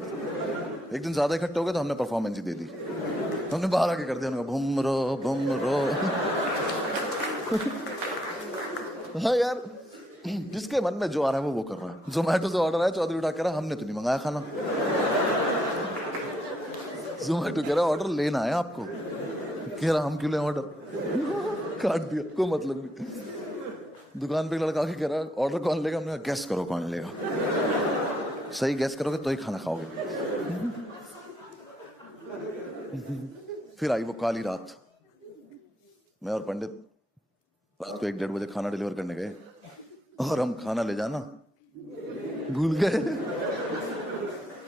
एक दिन ज्यादा इकट्ठे हो गए तो हमने परफॉर्मेंस ही दे दी, हमने बाहर आके कर दिया, बुम रो। हाँ यार, जिसके मन में जो आ रहा है वो कर रहा है। जोमैटो से ऑर्डर आया, चौधरी उठा कह रहा हमने तो नहीं मंगाया खाना। जोमैटो कह रहा ऑर्डर लेना है आपको, कह रहा हम क्यों लें ऑर्डर, काट दिया, कोई मतलब नहीं। दुकान पे एक लड़का आके कह रहा ऑर्डर कौन लेगा, हमने कहा गैस करो कौन लेगा, सही गैस करोगे तो ही खाना खाओगे। फिर आई वो काली रात, मैं और पंडित रात को 1-1:30 बजे खाना डिलीवर करने गए, और हम खाना ले जाना भूल गए।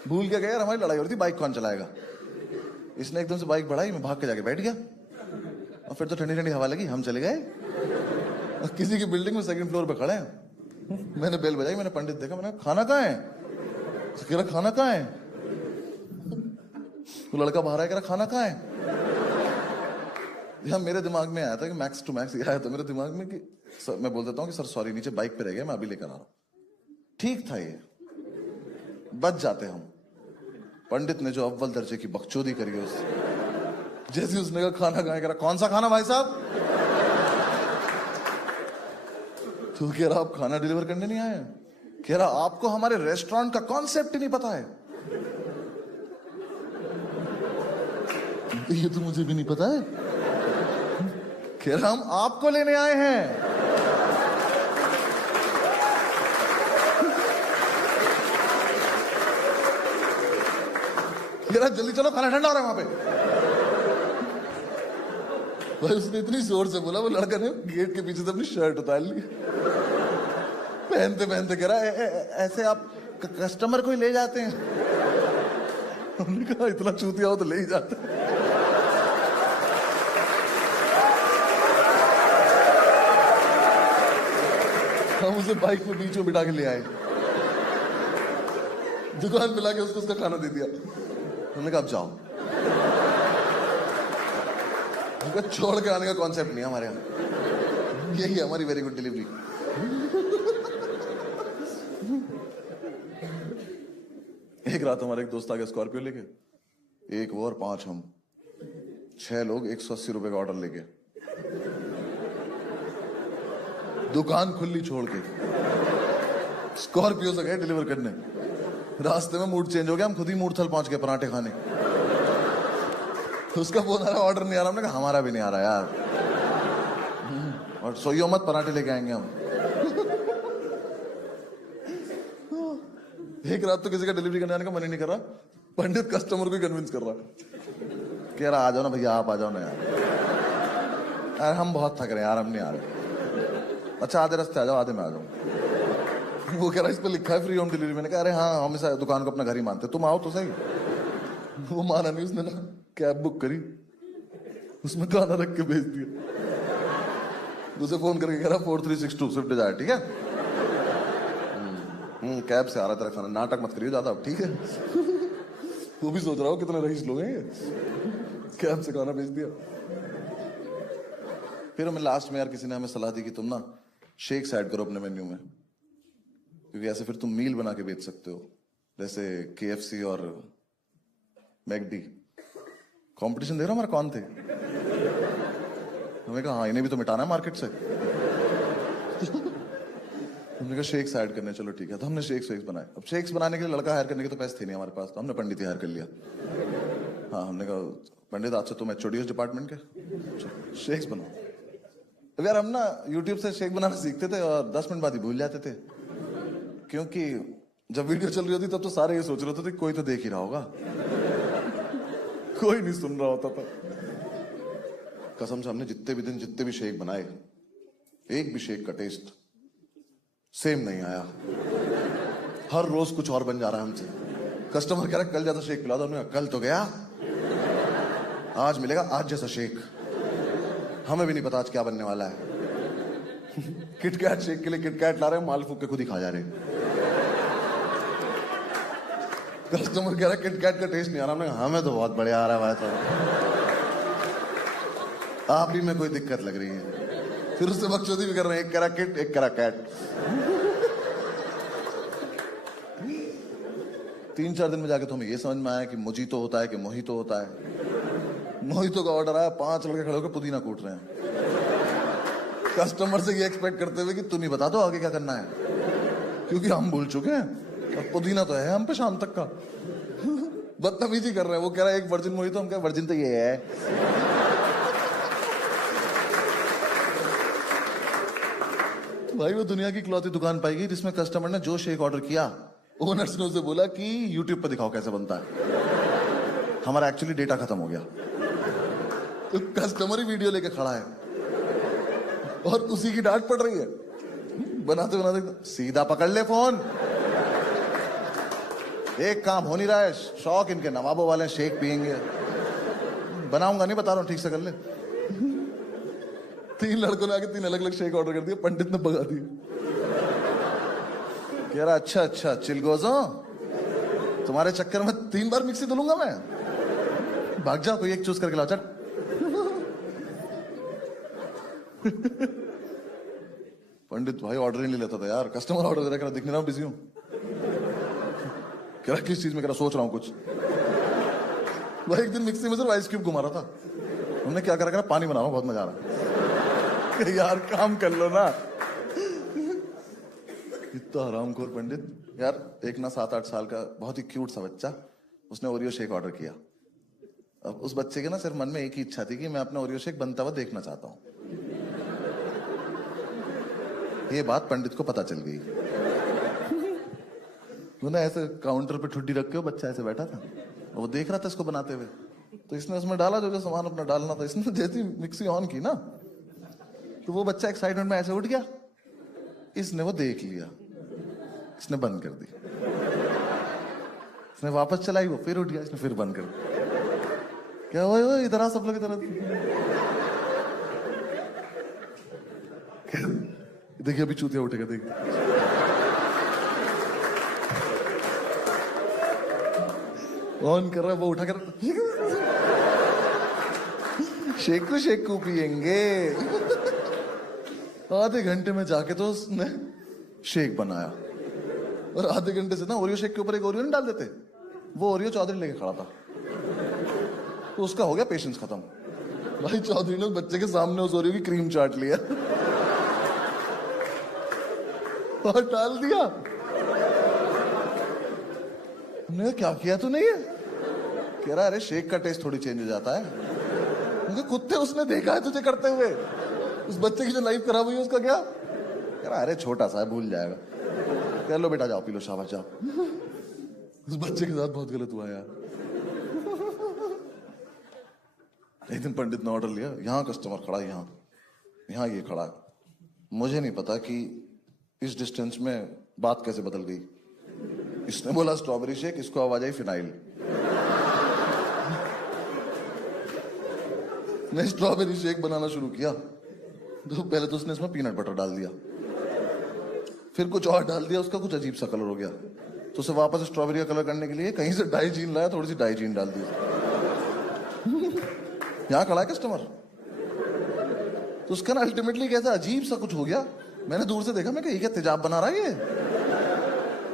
भूल के गए यार, हमारी लड़ाई हो रही थी बाइक कौन चलाएगा। इसने एकदम से बाइक बढ़ाई, मैं भाग के जाके बैठ गया, और फिर तो ठंडी ठंडी हवा लगी, हम चले गए। और किसी की बिल्डिंग में 2nd फ्लोर पे खड़े हैं। मैंने बेल बजाई, मैंने पंडित देखा, मैंने खाना कहाँ है, तो कह रहा खाना कहाँ है। वो लड़का बाहर आया, कह रहा खाना कहाँ है। यार मेरे दिमाग में आया था कि मैक्स टू मैक्स आया था मेरे दिमाग में कि सर, मैं बोल देता हूँ कि सर सॉरी नीचे बाइक पे रह गया, मैं अभी लेकर आ रहा हूँ। ठीक था, ये बच जाते हम। पंडित ने जो अव्वल दर्जे की बकचोदी करी है उससे, जैसे उसने कहा खाना कहाँ है, कह रहा कौन सा खाना भाई साहब। तो कह रहा आप खाना डिलीवर करने नहीं आए, कह रहा आपको हमारे रेस्टोरेंट का कॉन्सेप्ट ही नहीं पता है। ये तो मुझे भी नहीं पता है। कह रहा हम आपको लेने आए हैं। कह रहा जल्दी चलो खाना ठंडा हो रहा है वहां पे। भाई उसने इतनी जोर से बोला, वो लड़का ने गेट के पीछे से अपनी शर्ट उतार ली, पहनते पहनते कह रहा ऐसे आप कस्टमर को ही ले जाते हैं। हमने कहा इतना चूतिया हो तो ले ही जाते। हम उसे बाइक पे बीच में बिठा के ले आए, दुकान पे लाके उसको उसका खाना दे दिया। हमने कहा अब जाओ, उनका छोड़ के आने का कॉन्सेप्ट नहीं है हमारे यहाँ, यही है हमारी वेरी गुड डिलीवरी। एक रात हमारे एक दोस्त आ गया स्कॉर्पियो लेके, एक वो और 5 हम, 6 लोग 180 रुपए का ऑर्डर लेके, दुकान खुली छोड़ के स्कॉर्पियो से गए डिलीवर करने। रास्ते में मूड चेंज हो गया, हम खुद ही मूर्थल पहुंच गए पराठे खाने। उसका फोन आ रहा ऑर्डर नहीं आ रहा, हमने कहा हमारा भी नहीं आ रहा यार, और सोइयो मत पराठे लेके आएंगे हम। एक रात तो किसी का डिलीवरी करने आने का मन ही नहीं कर रहा, पंडित कस्टमर को ही कन्विंस कर रहा, कह रहा आ जाओ ना भैया, आप आ जाओ ना यार हम बहुत थक रहे हैं यार, हम नहीं आ रहे। अच्छा आधे रास्ते आ जाओ, आधे में आ जाओ। वो कह रहा इस पे लिखा है फ्री होम डिलीवरी। मैंने कहा अरे हाँ हम इस दुकान को अपना घर ही मानते, तुम आओ तो सही। वो माना नहीं, उसने ना कैब बुक करी, उसमें खाना रख के भेज दिया। उसे फोन करके कह रहा 4362 स्विफ्ट डिजायर, ठीक है। कैब से आ रहा तेरा खाना, नाटक मत करियो ज्यादा, ठीक है। वो भी सोच रहा हो कितने रईस लोग हैं ये, कैब से खाना भेज दिया। फिर हमें लास्ट में यार किसी ने हमें सलाह दी कि तुम ना शेक्स ऐड करो अपने मेन्यू में, क्योंकि ऐसे फिर तुम मील बना के बेच सकते हो, जैसे KFC और मैकडी। कंपटीशन देख रहा हमारा कौन थे। हमने कहा हाँ इन्हें भी तो मिटाना है मार्केट से। हमने कहा शेक्स ऐड करने, चलो ठीक है। तो हमने शेक्स बनाए। अब शेक्स बनाने के लिए लड़का हायर करने के तो पैसे थे नहीं हमारे पास, तो हमने पंडित ही हायर कर लिया। हाँ हमने कहा पंडित आज से तुम HOD डिपार्टमेंट के, शेक्स बनाओ। अब यार हम ना यूट्यूब से शेक बनाना सीखते थे और 10 मिनट बाद ही भूल जाते थे, क्योंकि जब वीडियो चल रही होती तब तो सारे ये सोच रहे होते थे कोई तो देख ही रहा होगा, कोई नहीं सुन रहा होता था। कसम से हमने जितने भी दिन जितने भी शेक बनाए, एक भी शेक का टेस्ट सेम नहीं आया। हर रोज कुछ और बन जा रहा है हमसे। कस्टमर कह रहा है कल जैसा शेक पिला दो। हमने कहा, कल तो गया, आज मिलेगा आज जैसा शेक। हमें भी नहीं पता आज क्या बनने वाला है। किटकैट शेक के लिए किटकैट ला रहे हैं, माल फूक के खुद ही खा जा रहे हैं। कस्टमर कह रहा है किटकैट का टेस्ट नहीं आ रहा। हमने कहा, हमें तो बहुत बढ़िया आ रहा है भाई साहब, आप ही में कोई दिक्कत लग रही है। फिर उससे बकचोदी भी कर रहे हैं, एक कह रहा किट एक कह रहा कैट। 3-4 दिन में जाके तो हमें ये समझ में आया कि मोजीतो होता है कि मोहितो होता है। मोहितो का ऑर्डर आया, 5 लड़के खड़े होकर पुदीना कूट रहे हैं, कस्टमर से ये एक्सपेक्ट करते हुए कि तुम ही बता दो आगे क्या करना है, क्योंकि हम भूल चुके हैं। अब पुदीना तो है हम पे शाम तक का। बदतमीजी कर रहे हैं। वो कह रहा है एक वर्जिन मोहितो, हम कह वर्जिन तो ये है। भाई वो दुनिया की इकलौती दुकान पाई गई जिसमें कस्टमर ने जो शेक ऑर्डर किया, ओनर्स ने उसे बोला कि यूट्यूब पर दिखाओ कैसे बनता है। हमारा एक्चुअली डेटा खत्म हो गया, तो कस्टमर ही वीडियो लेके खड़ा है और उसी की डांट पड़ रही है। बनाते बनाते सीधा पकड़ ले फोन, एक काम हो नहीं रहा है। शौक इनके नवाबों वाले, शेक पियेंगे। बनाऊंगा नहीं, बता रहा हूं, ठीक से कर ले। 3 लड़कों ने आके 3 अलग अलग शेक ऑर्डर कर दिए, पंडित ने भगा दिए। कह रहा अच्छा अच्छा चिलगोजो, तुम्हारे चक्कर में 3 बार मिक्सी धुलूंगा मैं, भाग जाओ, कोई एक चूज करके लाओ चट। पंडित भाई ऑर्डर ही नहीं लेता था यार, कस्टमर ऑर्डर दे रहा, दिख नहीं रहा हूं, बिजी हूं। कह रहा किस चीज में, कह रहा सोच रहा हूं कुछ। भाई एक दिन मिक्सी में सिर्फ आइस क्यूब घुमा रहा था, हमने क्या करा, पानी बना रहा हूं, बहुत मजा आ रहा है। यार काम कर लो ना। इतना हरामखोर पंडित। यार एक ना 7-8 साल का बहुत ही क्यूट सा बच्चा, उसने ओरियो शेक ऑर्डर किया। अब उस बच्चे के ना सिर्फ मन में एक ही इच्छा थी कि मैं अपना ओरियो शेक बनता हुआ देखना चाहता हूं। ये बात पंडित को पता चल गई। वो ना ऐसे काउंटर पे ठुड्डी रख के वो बच्चा ऐसे बैठा था और वो देख रहा था इसको बनाते हुए, तो इसने उसमें डाला जो सामान अपना डालना था। इसने जैसी मिक्सी ऑन की ना, तो वो बच्चा एक्साइटमेंट में ऐसे उठ गया, इसने वो देख लिया, इसने बंद कर दी। इसने वापस चलाई, वो फिर उठ गया, इसने फिर बंद कर दी। क्या हुआ, इधर आ सब लोग इधर। देखिए अभी चूतिया उठेगा, देखिए। ऑन कर रहा है, वो उठा कर शेकू शेकू पियेंगे। आधे घंटे में जाके तो उसने शेक बनाया, और आधे घंटे से ना ओरियो शेक के ऊपर एक ओरियो नहीं डाल देते, वो ओरियो चौधरी लेके खड़ा था, तो उसका हो गया पेशेंस खत्म। भाई चौधरी ने बच्चे के सामने उस ओरियो की क्रीम चाट लिया और डाल दिया। हमने क्या किया तूने ये? कह रहा अरे शेक का टेस्ट थोड़ी चेंज हो जाता है। मुझे कुत्ते उसने देखा है तुझे करते हुए, उस बच्चे की जो लाइफ खराब हुई उसका क्या? कह रहा अरे छोटा सा है, भूल जाएगा। कह लो बेटा जाओ पी लो, शाबाश जाओ। उस बच्चे के साथ बहुत गलत हुआ यार। एक दिन पंडित ने ऑर्डर लिया, यहाँ कस्टमर खड़ा है, यहाँ ये खड़ा है। मुझे नहीं पता कि इस डिस्टेंस में बात कैसे बदल गई। इसने बोला स्ट्रॉबेरी शेक, इसको आवाज आई फिनाइल। मैं स्ट्रॉबेरी शेक बनाना शुरू किया, तो पहले तो उसने इसमें पीनट बटर डाल दिया, फिर कुछ और डाल दिया, उसका कुछ अजीब सा कलर हो गया, तो उसे वापस स्ट्रॉबेरी का कलर करने के लिए कहीं से डाइजीन लाया, थोड़ी सी डाइजीन डाल दी। यहां खड़ा है कस्टमर, तो उसका ना अल्टीमेटली कैसा अजीब सा कुछ हो गया। मैंने दूर से देखा, मैं कहा ये क्या तेजाब बना रहा है ये।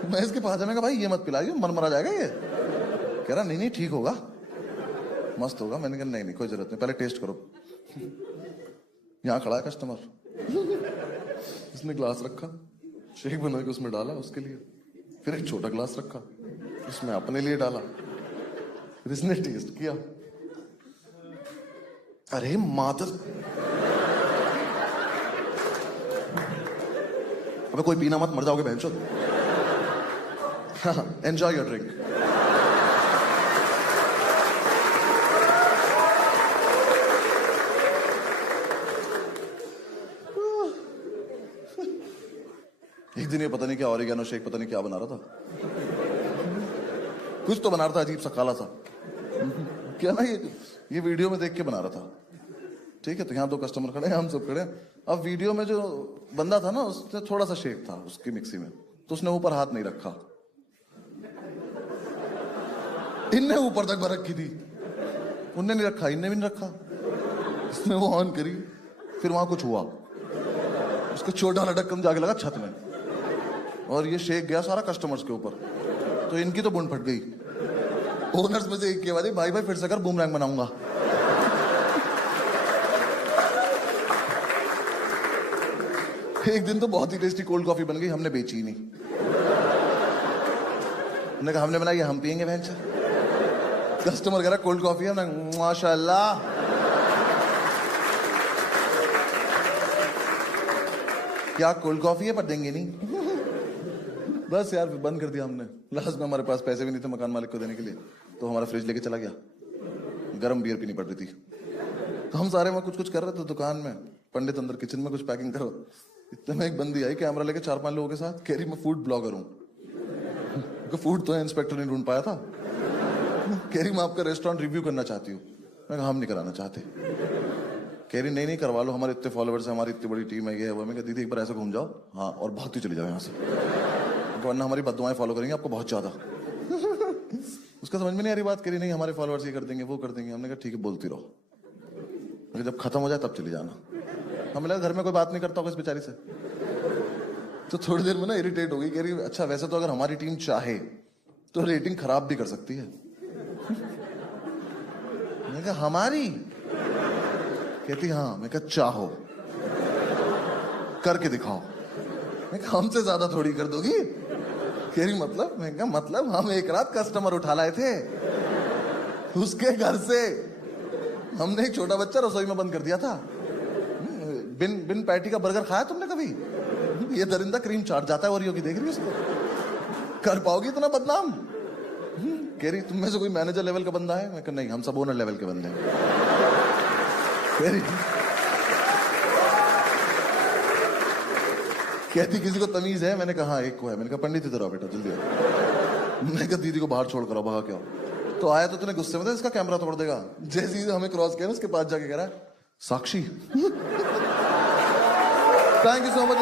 मैं इसके पास जाने का, भाई ये मत पिलाइए, मन मरा जाएगा ये। कह रहा नहीं ठीक होगा, मस्त होगा। मैंने कहा नहीं कोई जरूरत नहीं, पहले टेस्ट करो। यहां खड़ा है कस्टमर, उसने ग्लास रखा, शेक बना के उसमें डाला उसके लिए, फिर एक छोटा ग्लास रखा, उसमें अपने लिए डाला, फिर इसने टेस्ट किया। अरे मातर, अबे कोई पीना मत, मर जाओगे बहनचोद। Enjoy your drink. एक दिन ये पता नहीं क्या ऑरिगेनो शेक पता नहीं क्या बना रहा था, कुछ तो बना रहा था अजीब सा काला सा। क्या ना ये वीडियो में देख के बना रहा था। ठीक है, तो यहाँ 2 कस्टमर खड़े हैं, हम सब खड़े हैं। अब वीडियो में जो बंदा था ना, उसने थोड़ा सा शेक था उसकी मिक्सी में, तो उसने ऊपर हाथ नहीं रखा। इनने ऊपर तक बरख की थी, उनने नहीं रखा, इनने भी नहीं रखा। इसने वो ऑन करी, फिर वहां कुछ हुआ, उसका छोटा लटकन जाके लगा छत में, और ये शेक गया सारा कस्टमर्स के ऊपर। तो इनकी तो बुन फट गई। ओनर्स में से एक की आवाज, भाई भाई फिर से कर, बूमरैंग बनाऊंगा। एक दिन तो बहुत ही टेस्टी कोल्ड कॉफी बन गई, हमने बेची नहीं। हमने कहा हमने बनाई है, हम पियेंगे भैंस। कस्टमर कह रहा कोल्ड कॉफी है, माशाल्लाह। क्या कोल्ड कॉफी है, पर देंगे नहीं। बस यार, बंद कर दिया हमने। लास्ट में हमारे पास पैसे भी नहीं थे मकान मालिक को देने के लिए, तो हमारा फ्रिज लेके चला गया। गरम बियर पीनी पड़ रही थी, तो हम सारे में कुछ कुछ कर रहे थे दुकान में, पंडित अंदर किचन में कुछ पैकिंग करो। इतने में एक बंदी आई कैमरा लेके 4-5 लोगों के साथ, कह रही मैं फूड ब्लॉगर हूँ। फूड तो है, इंस्पेक्टर नहीं ढूंढ पाया था। कह रही मैं आपका रेस्टोरेंट रिव्यू करना चाहती हूँ। मैं कहा हम नहीं कराना चाहते। कह रही नहीं करवा लो, हमारे इतने फॉलोअर्स हैं, हमारी इतनी बड़ी टीम है, ये है वो। मैं कहा दीदी एक बार ऐसे घूम जाओ, हाँ, और भागती चली जाओ यहाँ से, वरना हमारी बददुआएं फॉलो करेंगे आपको बहुत ज्यादा। उसका समझ में नहीं आ रही बात। करी नहीं हमारे फॉलोअर्स ये कर देंगे वो कर देंगे। हमने कहा ठीक है बोलती रहो, जब खत्म हो जाए तब चली जाना। हमें लगा घर में कोई बात नहीं करता होगा इस बेचारी से। तो थोड़ी देर में ना इरिटेट हो गई, कह रही अच्छा वैसे तो अगर हमारी टीम चाहे तो रेटिंग खराब भी कर सकती है। मैंने कहा हमारी? कहती हाँ। मैं कहा चाहो करके दिखाओ। मैं कहा हमसे ज्यादा थोड़ी कर दोगी। कह रही मतलब? मैं कहा मतलब हम एक रात कस्टमर उठा लाए थे उसके घर से, हमने एक छोटा बच्चा रसोई में बंद कर दिया था। बिन पैटी का बर्गर खाया तुमने कभी? ये दरिंदा क्रीम चाट जाता है ओरियो की, देख रही है उसको? कर पाओगी इतना बदनाम? कह रही तुम में से कोई मैनेजर लेवल का बंदा है? मैं कहा नहीं, हम सब ओनर लेवल के बंदे हैं। कहती किसी को तमीज है? मैंने कहा एक को है। मैंने कहा पंडित इधर आओ बेटा जल्दी आओ। मैंने कहा दीदी को बाहर छोड़ कर आओ, भागा क्या? तो आया तो तूने गुस्से में था इसका कैमरा तोड़ देगा। जैसे ही हमें क्रॉस किया ना, उसके पास जाके कह रहा है Sakshi. Thank you so much.